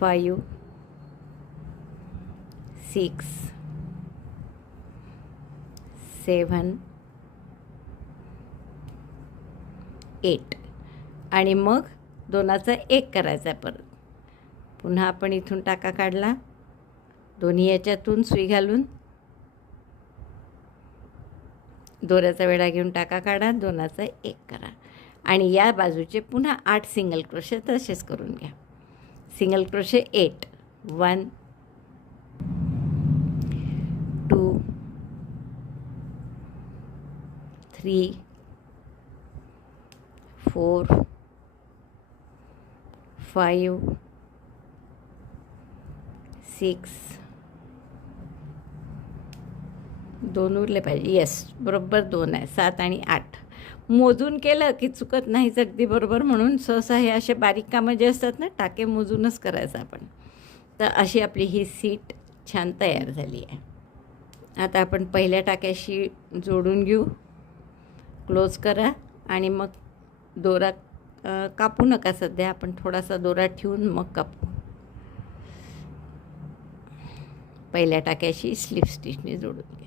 5 6 7 8. आणि मग 2चा 1 करायचा आहे परत. पुन्हा आपण इथून टाका काढला, दोन्ही याच्यातून सुई घालून दोऱ्याचा वेढा घेऊन टाका काढा, 2चा 1 करा आणि या बाजूचे पुन्हा 8 सिंगल क्रोशे तसेच करून घ्या. Single crochet 8. 1 2 3 4 5 6. 2 उरले पाहिजे. येस, बरोबर 2 आहे. 7 आणि 8 मोजून केलं की चुकत नाहीच अगदी बरोबर. म्हणून सहसा हे असे बारीक कामं जे असतात ना, टाके मोजूनच करायचं आपण. तर अशी आपली ही सीट छान तयार झाली आहे. आता आपण पहिल्या टाक्याशी जोडून घेऊ. क्लोज करा आणि मग दोरा कापू नका सध्या, आपण थोडासा दोरा ठेवून मग कापू. पहिल्या टाक्याशी स्लिप स्टिचने जोडून घेतलं,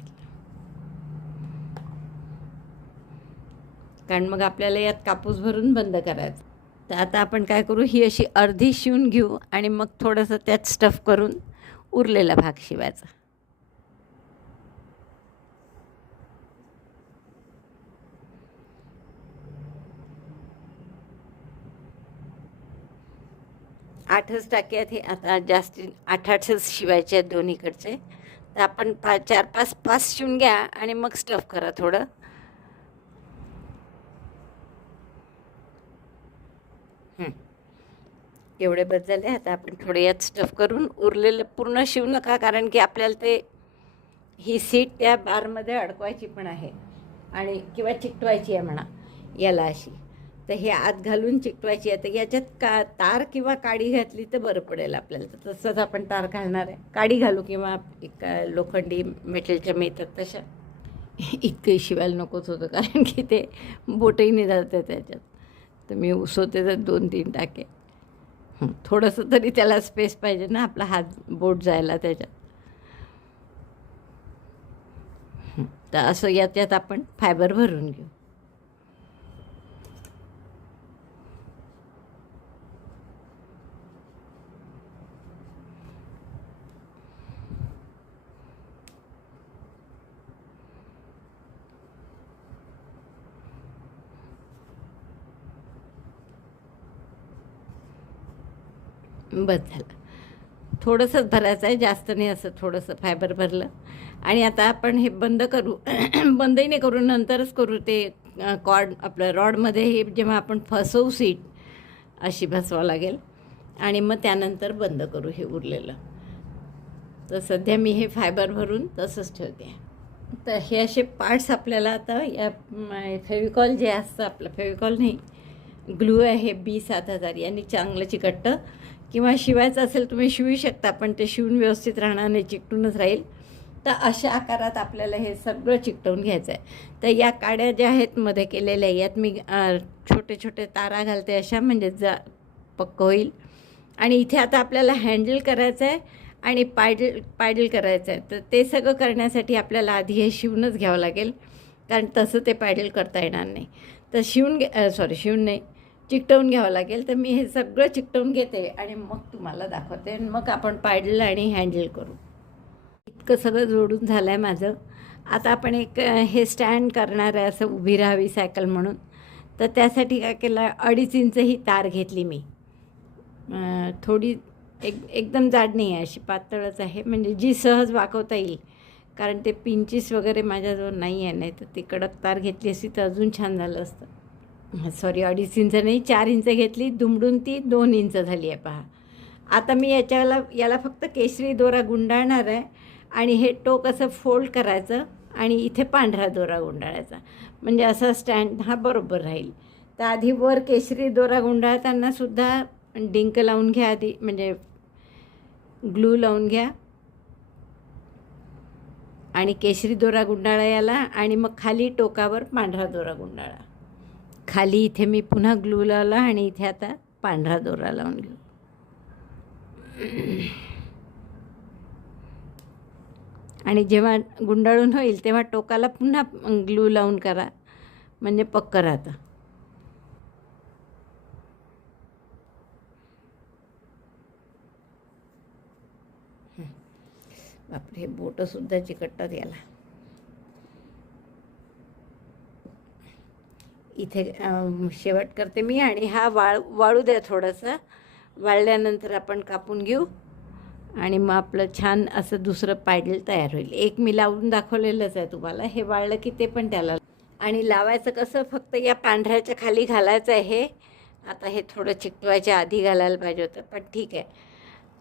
कारण मग आपल्याला यात कापूस भरून बंद करायचं. तर आता आपण काय करू, ही अशी अर्धी शिवून घेऊ आणि मग थोडंसं त्यात स्टफ करून उरलेला भाग शिवायचा. आठच टाके आहेत हे. आता जास्ती 8 शिवायचे आहेत दोन्हीकडचे. तर आपण 4-5 शिवून घ्या आणि मग स्टफ करा थोडं. एवढे बस झाले. आता आपण थोडे यात स्टफ करून उरलेलं पूर्ण शिवू नका, कारण की आपल्याला ते ही सीट त्या बारमध्ये अडकवायची पण आहे आणि किंवा चिकटवायची आहे म्हणा याला अशी. तर हे आत घालून चिकटवायची आहे. तर याच्यात तार किंवा काडी घातली तर बरं पडेल आपल्याला. तर तसंच आपण तार घालणार आहे. काडी घालू किंवा एक लोखंडी मेटलच्या मिळतात तशा. इतकंही शिवायला नकोच होतं कारण की ते बोटही नाही जाते त्याच्यात. तर मी उसवते तर 2-3 टाके. थोडंसं तरी त्याला स्पेस पाहिजे ना आपला हात बोट जायला त्याच्यात. तर असं याच्यात आपण फायबर भरून घेऊ. बस झालं. थोडंसंच भरायचं आहे, जास्त नाही. असं थोडंसं फायबर भरलं आणि आता आपण हे बंद करू. बंदही नाही करू, नंतरच करू. ते कॉर्ड आपलं रॉडमध्ये हे जेव्हा आपण फसवू सीट अशी फसवावं लागेल आणि मग त्यानंतर बंद करू हे उरलेलं. तर सध्या मी हे फायबर भरून तसंच ठेवते. तर हे असे पार्ट्स आपल्याला आता या फेविकॉल जे असतं आपलं, फेविकॉल नाही, ग्लू आहे B7000 यांनी चांगलं चिकटतं. किंवा शिवायचं असेल तुम्ही शिवू शकता, पण ते शिवून व्यवस्थित राहणार नाही, चिकटूनच राहील. तर अशा आकारात आपल्याला हे सगळं चिकटवून घ्यायचं आहे. तर या काड्या ज्या आहेत मध्ये केलेल्या, यात मी छोटे छोटे तारा घालते अशा, म्हणजे पक्क होईल. आणि इथे आता आपल्याला हँडल करायचं आहे आणि पायडल करायचं आहे. तर ते सगळं करण्यासाठी आपल्याला आधी हे शिवूनच घ्यावं लागेल, कारण तसं ते पायडल करता येणार नाही. तर शिवून नाही, चिकटवून घ्यावं लागेल. तर मी हे सगळं चिकटवून घेते आणि मग तुम्हाला दाखवते आणि मग आपण पायडल आणि हँडल करू. इतकं सगळं जोडून झालं आहे माझं. आता आपण एक हे स्टँड करणार आहे, असं उभी राहावी सायकल म्हणून. तर त्यासाठी काय केलं, 2.5 इंच ही तार घेतली मी. थोडी एकदम जाड नाही आहे, अशी पातळच आहे, म्हणजे जी सहज वाकवता येईल. कारण ते पिंचीस वगैरे माझ्याजवळ नाही आहे, नाही तर ती कडक तार घेतली असती तर अजून छान झालं असतं. सॉरी, 2.5 इंच नाही, 4 इंच घेतली, दुमडून ती 2 इंच झाली आहे पहा. आता मी याला फक्त केशरी दोरा गुंडाळणार आहे आणि हे टोक असं फोल्ड करायचं आणि इथे पांढरा दोरा गुंडाळायचा, म्हणजे असा स्टँड हा बरोबर राहील. तर आधी वर केशरी दोरा गुंडाळताना सुद्धा डिंक लावून घ्या आधी, म्हणजे ग्लू लावून घ्या आणि केशरी दोरा गुंडाळा याला, आणि मग खाली टोकावर पांढरा दोरा गुंडाळा. खाली इथे मी पुन्हा ग्लू लावला आणि इथे आता पांढरा दोरा लावून घेऊ. आणि जेव्हा गुंडाळून होईल तेव्हा टोकाला पुन्हा ग्लू लावून करा, म्हणजे पक्कं राहतं. बापरे, हे बोटंसुद्धा चिकटतात याला. इथे शेवट करते मी आणि हा वाळू द्या थोडंसं. वाळल्यानंतर आपण कापून घेऊ आणि मग आपलं छान असं दुसरं पायडल तयार होईल. एक मी लावून दाखवलेलंच आहे तुम्हाला. हे वाळलं की ते पण त्याला. आणि लावायचं कसं, फक्त या पांढऱ्याच्या खाली घालायचं आहे हे. आता हे थोडं चिकटवायच्या आधी घालायला पाहिजे होतं, पण ठीक आहे,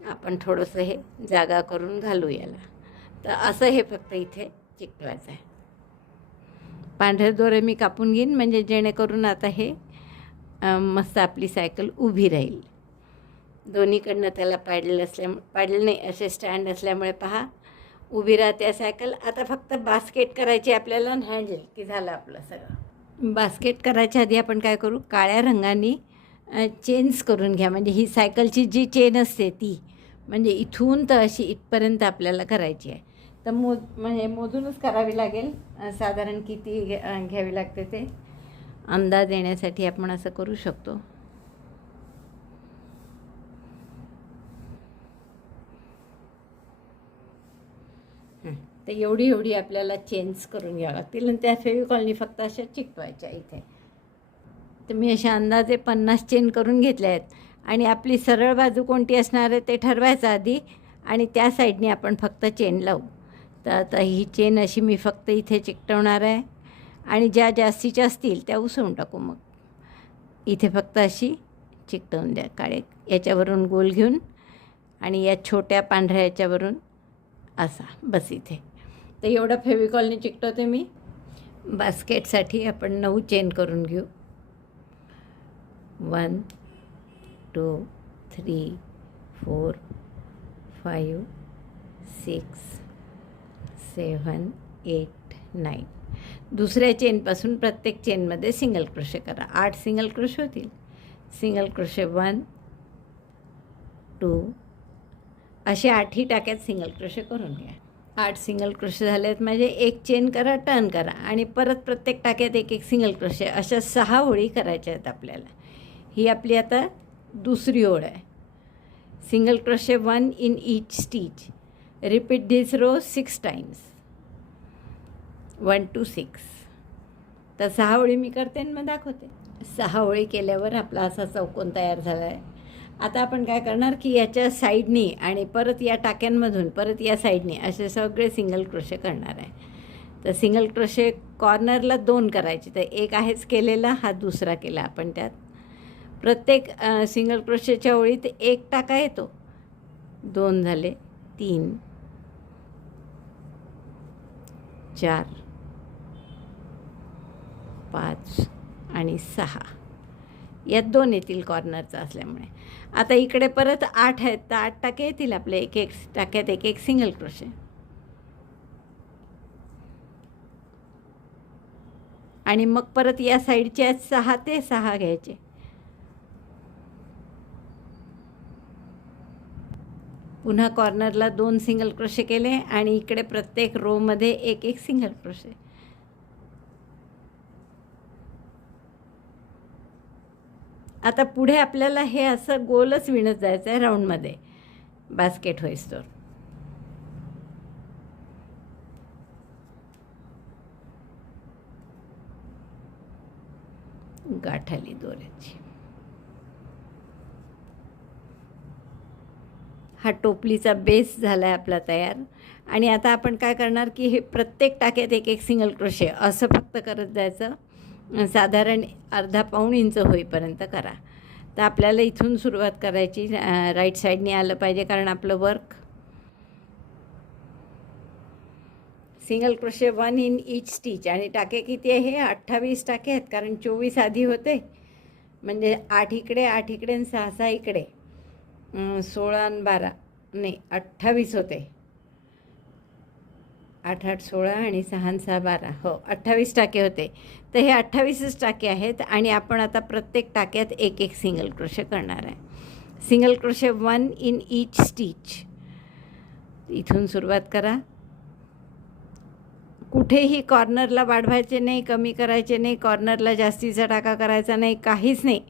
आपण थोडंसं हे जागा करून घालू याला. तर असं हे फक्त इथे चिकटवायचं आहे. पांढरे दोरे मी कापून घेईन, म्हणजे जेणेकरून आता हे मस्त आपली सायकल उभी राहील. दोन्हीकडनं त्याला पायडल नाही, असे स्टँड असल्यामुळे पहा उभी राहते सायकल. आता फक्त बास्केट करायची आपल्याला, हँडल की झालं आपलं सगळं. बास्केट करायच्या आधी आपण काय करू, काळ्या रंगाने चेन्स करून घ्या. म्हणजे ही सायकलची जी चेन असते ती, म्हणजे इथून तर अशी इथपर्यंत आपल्याला करायची आहे. तर म्हणजे मोजूनच करावी लागेल. साधारण किती घ्यावी लागते ते अंदाज येण्यासाठी आपण असं करू शकतो. तर एवढी आपल्याला चेन्स करून घ्यावं लागतील आणि त्या फेविकॉलनी फक्त अशा चिकटवायच्या इथे. तर मी अशा अंदाजे 50 चेन करून घेतल्या आहेत. आणि आपली सरळ बाजू कोणती असणार आहे ते ठरवायचं आधी, आणि त्या साईडने आपण फक्त चेन लावू. तर आता ही चेन अशी मी फक्त इथे चिकटवणार आहे आणि ज्या जास्तीच्या असतील त्या उसवून टाकू. मग इथे फक्त अशी चिकटवून द्या. काळे याच्यावरून गोल घेऊन आणि या छोट्या पांढऱ्या याच्यावरून असा, बस इथे. तर एवढं फेविकॉलने चिकटवते मी. बास्केटसाठी आपण 9 चेन करून घेऊ. 1 2 3 4 5 6 7 8 9. दुसऱ्या चेनपासून प्रत्येक चेनमध्ये सिंगल क्रोशे करा. 8 सिंगल क्रोशे होतील. सिंगल क्रोशे 1 2 असे 8ही टाक्यात सिंगल क्रोशे करून घ्या. 8 सिंगल क्रोशे झाले आहेत माझे. एक चेन करा, टर्न करा आणि परत प्रत्येक टाक्यात एक एक सिंगल क्रोशे. अशा 6 ओळी करायच्या आहेत आपल्याला. ही आपली आता दुसरी ओळ आहे. Single crochet 1 in each stitch. Repeat this row 6 times. 1 to 6. तर 6 ओळी मी करते आणि मग दाखवते. 6 ओळी केल्यावर आपला असा चौकोन तयार झाला आहे. आता आपण काय करणार की याच्या साईडनी आणि परत या टाक्यांमधून परत या साईडनी असे सगळे सिंगल क्रोशे करणार आहे. तर सिंगल क्रोशे कॉर्नरला 2 करायचे. तर एक आहेच केलेला, हा दुसरा केला आपण त्यात. प्रत्येक सिंगल क्रोशेच्या ओळीत एक टाका येतो. 2 झाले, 3 4 5 आणि 6. यात 2 येतील कॉर्नरचा असल्यामुळे. आता इकडे परत 8 आहेत, तर 8 टाके येतील आपले. एक एक टाक्यात एक एक सिंगल क्रोशे. आणि मग परत या साईडचे 6 ते 6 घ्यायचे. पुन्हा कॉर्नरला 2 सिंगल क्रोशे केले आणि इकडे प्रत्येक रोमध्ये एक एक सिंगल क्रोशे. आता पुढे आपल्याला हे असं गोलच विणत जायचं आहे राऊंडमध्ये बास्केट होईस्तोवर. गाठ आली दोऱ्याची. हा टोपलीचा बेस झाला आहे आपला तयार. आणि आता आपण काय करणार की हे प्रत्येक टाक्यात एक एक सिंगल क्रोशे असं फक्त करत जायचं. साधारण अर्धा पाऊण इंच होईपर्यंत करा. तर आपल्याला इथून सुरुवात करायची. राईट साईडने आलं पाहिजे कारण आपलं work. Single crochet 1 in each stitch. आणि टाके किती आहे? हे 28 टाके आहेत कारण 24 आधी होते. म्हणजे 8 इकडे 8 इकडे आणि 6 6 इकडे. 16 आणि 12 नाही 28 होते. 8 8 16 आणि 6 आणि 6 12. हो 28 टाके होते. तर हे 28च टाके आहेत. आणि आपण आता प्रत्येक टाक्यात एक एक सिंगल क्रोशे करणार आहे. Single crochet 1 in each stitch. इथून सुरुवात करा. कुठेही कॉर्नरला वाढवायचे नाही, कमी करायचे नाही, कॉर्नरला जास्तीचा टाका करायचा नाही, काहीच नाही.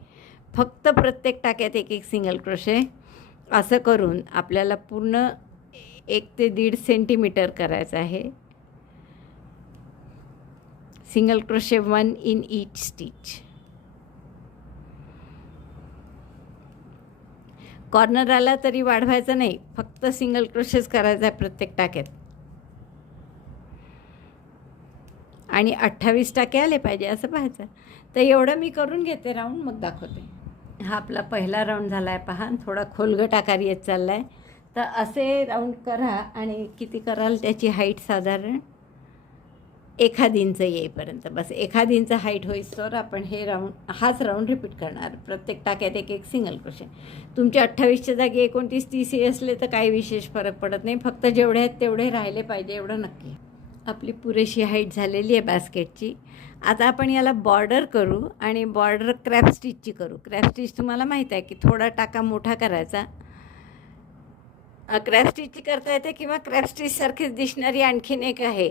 फक्त प्रत्येक टाक्यात एक एक सिंगल क्रोशे. असं करून आपल्याला पूर्ण 1 ते 1.5 सेंटीमीटर करायचं आहे. Single crochet 1 in each stitch. Corner आला तरी वाढवायचं नाही, फक्त सिंगल क्रोशेच करायचा आहे प्रत्येक टाक्यात. आणि 28 टाके आले पाहिजे असं पाहायचं. तर एवढं मी करून घेते राऊंड, मग दाखवते. हा आपला पहिला राऊंड झाला आहे पहा. थोडा खोलगट आकार येत चालला आहे. तर असे राऊंड करा. आणि किती कराल त्याची हाईट साधारण 1 इंच येईपर्यंत. बस 1 इंच हाईट होईस्तोवर आपण हे हाच राऊंड रिपीट करणार. प्रत्येक टाक्यात एक एक सिंगल क्रोशे. तुमच्या 28च्या जागी 29 30 असले तर काही विशेष फरक पडत नाही. फक्त जेवढे आहेत तेवढे राहिले पाहिजे एवढं नक्की. आपली पुरेशी हाईट झालेली आहे बास्केटची. आता आपण याला बॉर्डर करू आणि बॉर्डर क्रॅप स्टिचची करू. क्रॅप स्टिच तुम्हाला माहीत आहे की थोडा टाका मोठा करायचा. क्रॅप स्टिचची करता येते किंवा क्रॅप स्टिचसारखीच दिसणारी आणखीन एक आहे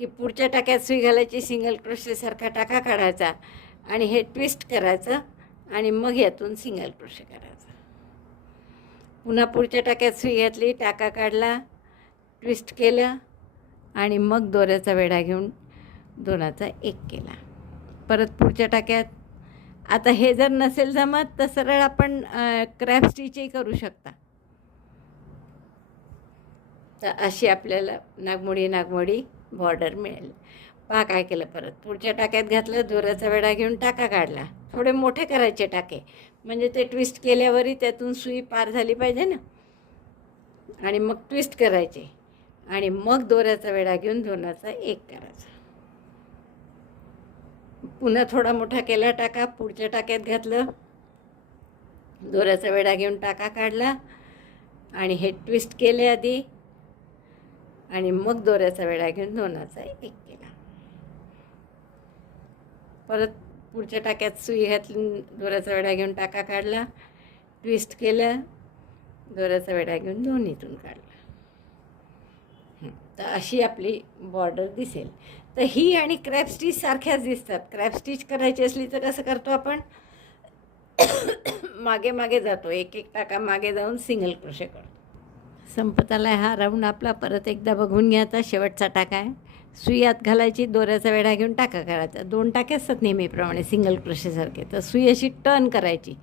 की पुढच्या टाक्यात सुई घालायची, सिंगल क्रोशेसारखा टाका काढायचा आणि हे ट्विस्ट करायचं आणि मग यातून सिंगल क्रोशे करायचा. पुन्हा पुढच्या टाक्यात सुई घातली, टाका काढला, ट्विस्ट केलं आणि मग दोऱ्याचा वेढा घेऊन 2चा 1 केला. परत पुढच्या टाक्यात. आता हे जर नसेल जमत तर सरळ आपण क्रॅप स्टिचही करू शकता. तर अशी आपल्याला नागमोडी बॉर्डर मिळेल. पहा काय केलं. परत पुढच्या टाक्यात घातलं, दोऱ्याचा वेढा घेऊन टाका काढला. थोडे मोठे करायचे टाके म्हणजे ते ट्विस्ट केल्यावरही त्यातून सुई पार झाली पाहिजे ना. आणि मग ट्विस्ट करायचे आणि मग दोऱ्याचा वेढा घेऊन दोनाचा एक करायचा. पुन्हा थोडा मोठा केला टाका, पुढच्या टाक्यात घातलं, दोऱ्याचा वेढा घेऊन टाका काढला आणि हे ट्विस्ट केले आधी आणि मग दोऱ्याचा वेढा घेऊन दोनाचा एक केला. परत पुढच्या टाक्यात सुई घातली, दोऱ्याचा वेढा घेऊन टाका काढला, ट्विस्ट केलं, दोऱ्याचा वेढा घेऊन दोन्हीतून काढला. तर अशी आपली बॉर्डर दिसेल. तर ही आणि क्रॅप स्टिच सारख्याच दिसतात. क्रॅप स्टिच करायची असली तर कसं करतो आपण, मागे मागे जातो, एक एक टाका मागे जाऊन सिंगल क्रोशे करतो. संपत आला हा राऊंड आपला. परत एकदा बघून घ्यायचा. शेवटचा टाका आहे, सुई आत घालायची, दोऱ्याचा वेढा घेऊन टाका करायचा. 2 टाके असतात नेहमीप्रमाणे सिंगल क्रोशेसारखे. तर सुई अशी टर्न करायची,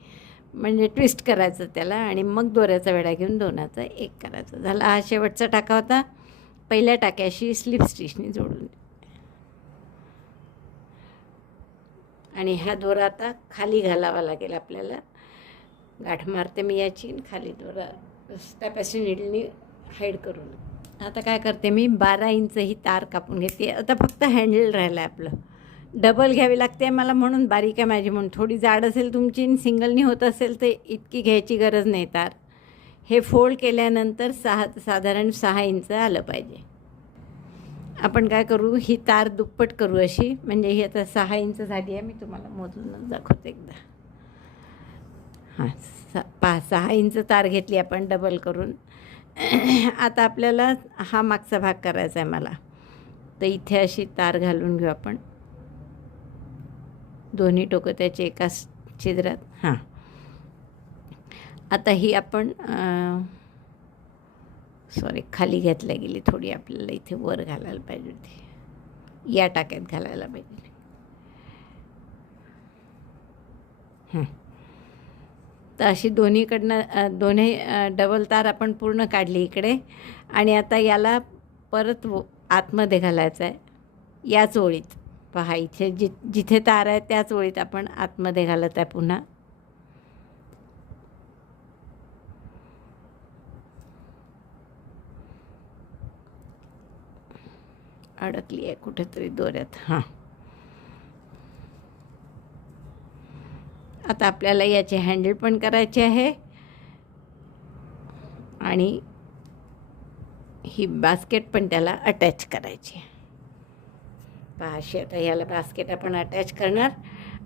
म्हणजे ट्विस्ट करायचं त्याला, आणि मग दोऱ्याचा वेढा घेऊन दोनाचा एक करायचा. झाला हा शेवटचा टाका होता. पहिल्या टाक्याशी स्लिप स्टिचने जोडून आणि हा दोरा आता खाली घालावा लागेल आपल्याला. गाठ मारते मी याची, खाली दोरा त्यापासून निडलनी हाईड करून. आता काय करते मी, 12 इंच ही तार कापून घेते. आता फक्त हँडल राहिलं आहे आपलं. डबल घ्यावी लागते मला, म्हणून बारीक आहे माझी म्हणून. थोडी जाड असेल तुमची, सिंगलनी होत असेल तर इतकी घ्यायची गरज नाही तार. हे फोल्ड केल्यानंतर साधारण 6 इंच आलं पाहिजे. आपण काय करू, ही तार दुप्पट करू अशी, म्हणजे ही आता 6 इंच झाली आहे. मी तुम्हाला मोजूनच दाखवते एकदा. हां, 6 इंच तार घेतली आपण डबल करून. आता आपल्याला हा मागचा भाग करायचा आहे मला. तर इथे अशी तार घालून घेऊ आपण, दोन्ही टोकं त्याचे एका छिद्रात. हां, आता ही आपण खाली घातल्या गेली थोडी, आपल्याला इथे वर घालायला पाहिजे होती, या टाक्यात घालायला पाहिजे. तर अशी दोन्हीकडनं दोन्ही डबल तार आपण पूर्ण काढली इकडे. आणि आता याला परत आतमध्ये घालायचं आहे, याच ओळीत. पहा इथे जिथे तार आहे त्याच ओळीत आपण आतमध्ये घालत आहे पुन्हा. अडकली आहे कुठेतरी दोऱ्यात. हां, आता आपल्याला याचे हँडल पण करायचे आहे आणि ही बास्केट पण त्याला अटॅच करायची. पहा अशी आता याला बास्केट आपण अटॅच करणार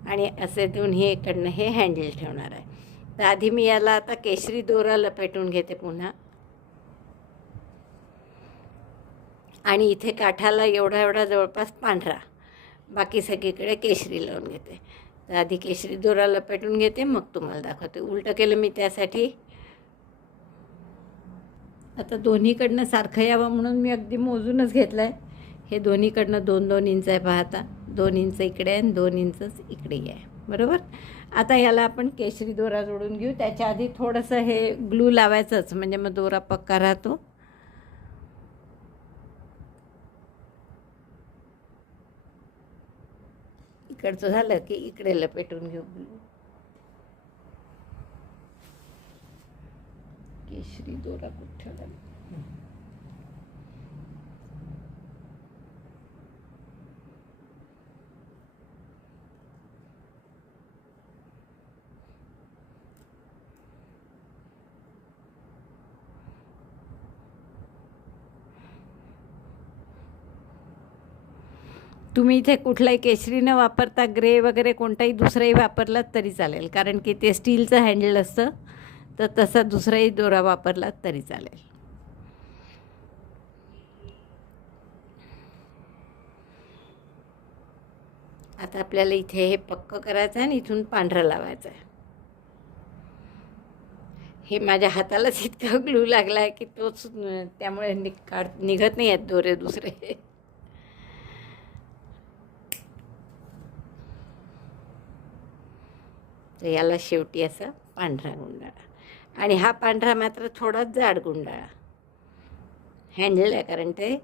आणि असे देऊन हे इकडनं हे हँडल ठेवणार आहे. तर आधी मी याला आता केशरी दोरा लपेटून घेते पुन्हा, आणि इथे काठाला एवढा जवळपास पांढरा, बाकी सगळीकडे केशरी लावून घेते. तर आधी केशरी दोरा लपेटून घेते, मग तुम्हाला दाखवते. उलटं केलं मी त्यासाठी. आता दोन्हीकडनं सारखं यावं म्हणून मी अगदी मोजूनच घेतलं आहे. हे दोन्हीकडनं 2-2 इंच आहे. पाहता, 2 इंच इकडे आहे आणि 2 इंचच इकडे आहे, बरोबर. आता याला आपण केशरी दोरा जोडून घेऊ. त्याच्या आधी थोडंसं हे ग्लू लावायचंच, म्हणजे मग दोरा पक्का राहतो. इकडचं झालं की इकडे लपेटून घेऊ ग्लू. केशरी दोरा कुठे ठेवला? तुम्ही इथे कुठलाही केशरी न वापरता ग्रे वगैरे कोणताही दुसराही वापरलात तरी चालेल, कारण की ते स्टीलचं हँडल असतं. तर तसा दुसराही दोरा वापरलात तरी चालेल. आता आपल्याला इथे हे पक्क करायचं आहे आणि इथून पांढरा लावायचा आहे. हे माझ्या हातालाच इतका ग्लू लागला आहे की तोच, त्यामुळे निघत नाही आहेत दोरे दुसरे. तर याला शेवटी असा पांढरा गुंडाळा, आणि हा पांढरा मात्र थोडा जाड गुंडाळा. हँडल आहे कारण ते.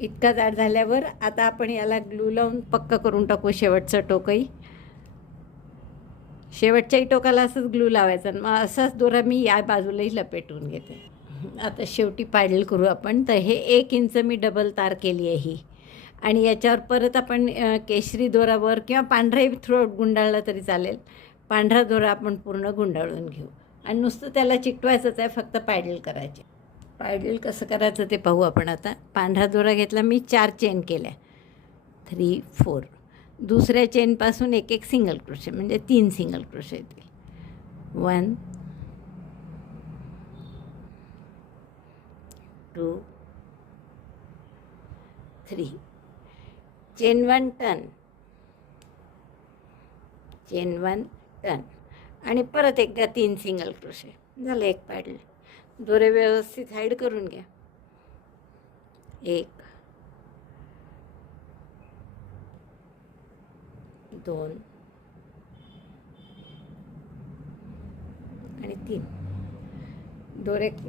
इतका जाड झाल्यावर आता आपण याला ग्लू लावून पक्का करून टाकू. शेवटचं टोकही, शेवटच्याही टोकाला असंच ग्लू लावायचं. मग असाच दोरा मी या बाजूलाही लपेटून घेते. आता शेवटी पॅडल करू आपण. तर हे 1 इंच मी डबल तार केली आहे ही, आणि याच्यावर परत आपण केशरी दोरावर किंवा पांढराही थ्रोट गुंडाळला तरी चालेल. पांढरा दोरा आपण पूर्ण गुंडाळून घेऊ आणि नुसतं त्याला चिकटवायचंच आहे, फक्त पॅडल करायचे. पॅडल कसं करायचं ते पाहू आपण आता. पांढरा दोरा घेतला मी, 4 चेन केल्या, 3 4. दुसऱ्या चेनपासून एक सिंगल क्रोशे, म्हणजे 3 सिंगल क्रोशे येतील. 1 2 3. चेन 1 टर्न, चेन 1 टर्न, आणि परत एकदा 3 सिंगल क्रोशे. झालं एक पॅडल. दोरे व्यवस्थित हाईड करून घ्या. 1 2 आणि 3.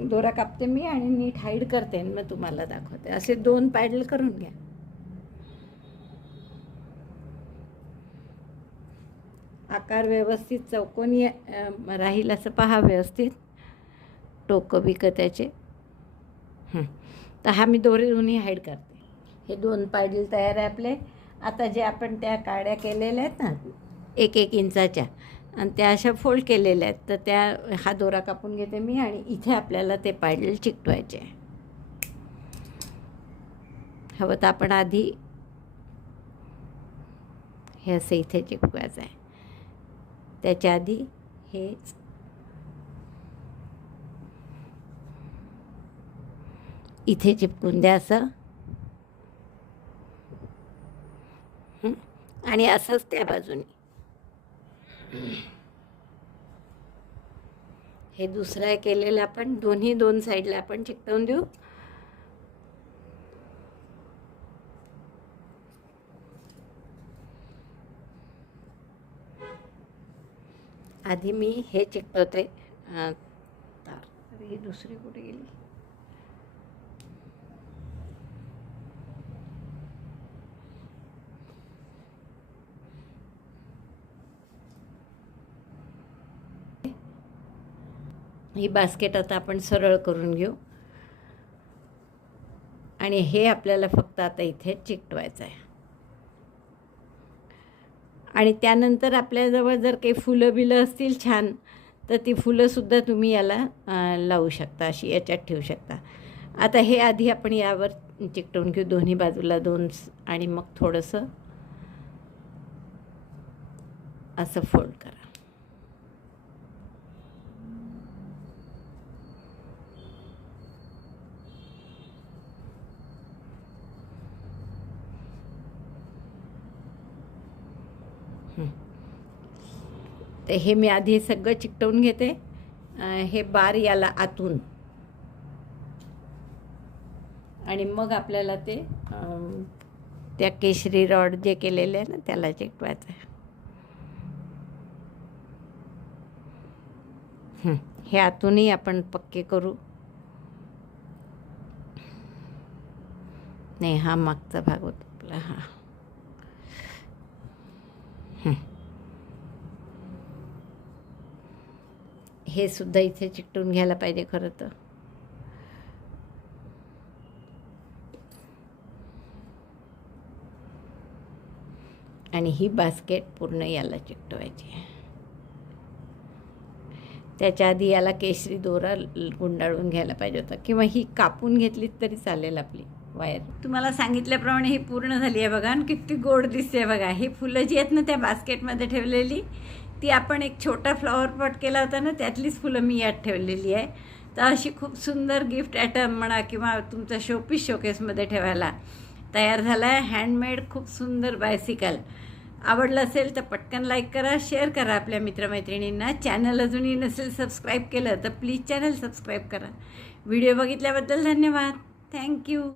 दोरा कापते मी आणि नीट हाईड करते आणि मग तुम्हाला दाखवते. असे 2 पॅडल करून घ्या. आकार व्यवस्थित चौकोनी राहील असं पहा, व्यवस्थित टोकं बिकं त्याचे. तर हा मी दोरे दोन्ही हाईड करते. हे 2 पॅडल तयार आहे आपले. आता जे आपण त्या काड्या केलेल्या आहेत ना 1 इंचाच्या, आणि त्या अशा फोल्ड केलेल्या आहेत, तर त्या हा दोरा कापून घेते मी आणि इथे आपल्याला ते पॅडल चिकटवायचे आहे. हवं तर आपण आधी हे असं इथे चिकटवायचं आहे. त्याच्या आधी हेच इथे चिपकून द्या असं, आणि असंच त्या बाजूने. हे दुसरं आहे केलेलं आपण. दोन्ही 2 साईडला आपण चिकटवून देऊ. आधी मी हे चिकटवते तार. ही दुसरी कुठे गेली? ही बास्केट आता आपण सरळ करून घेऊ, आणि हे आपल्याला फक्त आता इथे चिकटवायचं आहे. आणि त्यानंतर आपल्याजवळ जर काही फुलं बिलं असतील छान, तर ती फुलंसुद्धा तुम्ही याला लावू शकता, अशी याच्यात ठेवू शकता. आता हे आधी आपण यावर चिकटवून घेऊ दोन्ही बाजूला 2, आणि मग थोडंसं असं फोल्ड करा. ते हे मी आधी सगळं चिकटवून घेते. हे बार याला आतून, आणि मग आपल्याला ते त्या केशरी रॉड जे केलेले आहे ना त्याला चिकटवायचं आहे. हे आतूनही आपण पक्के करू. नाही, हा मागचा भाग होता आपला. हा हे सुद्धा इथे चिकटून घ्यायला पाहिजे खरं तर. आणि ही बास्केट पूर्ण याला चिकटवायची आहे. त्याच्या आधी याला केशरी दोरा गुंडाळून घ्यायला पाहिजे होता, किंवा ही कापून घेतलीच तरी चालेल आपली वायर. तुम्हाला सांगितल्याप्रमाणे ही पूर्ण झाली आहे बघा, आणि किती गोड दिसते बघा. ही फुलं जी आहेत ना त्या बास्केटमध्ये ठेवलेली, ती आपण एक छोटा फ्लॉवर पॉट केला होता ना, त्यातलीच फुलं मी यात ठेवलेली आहे. तर अशी खूप सुंदर गिफ्ट आयटम म्हणा, किंवा तुमचा शोपीस शोकेसमध्ये ठेवायला तयार झाला आहे. हँडमेड खूप सुंदर बायसिकल. आवडलं असेल तर पटकन लाईक करा, शेअर करा आपल्या मित्रमैत्रिणींना. चॅनल अजूनही नसेल सबस्क्राईब केलं तर प्लीज चॅनल सबस्क्राईब करा. व्हिडिओ बघितल्याबद्दल धन्यवाद. थँक्यू.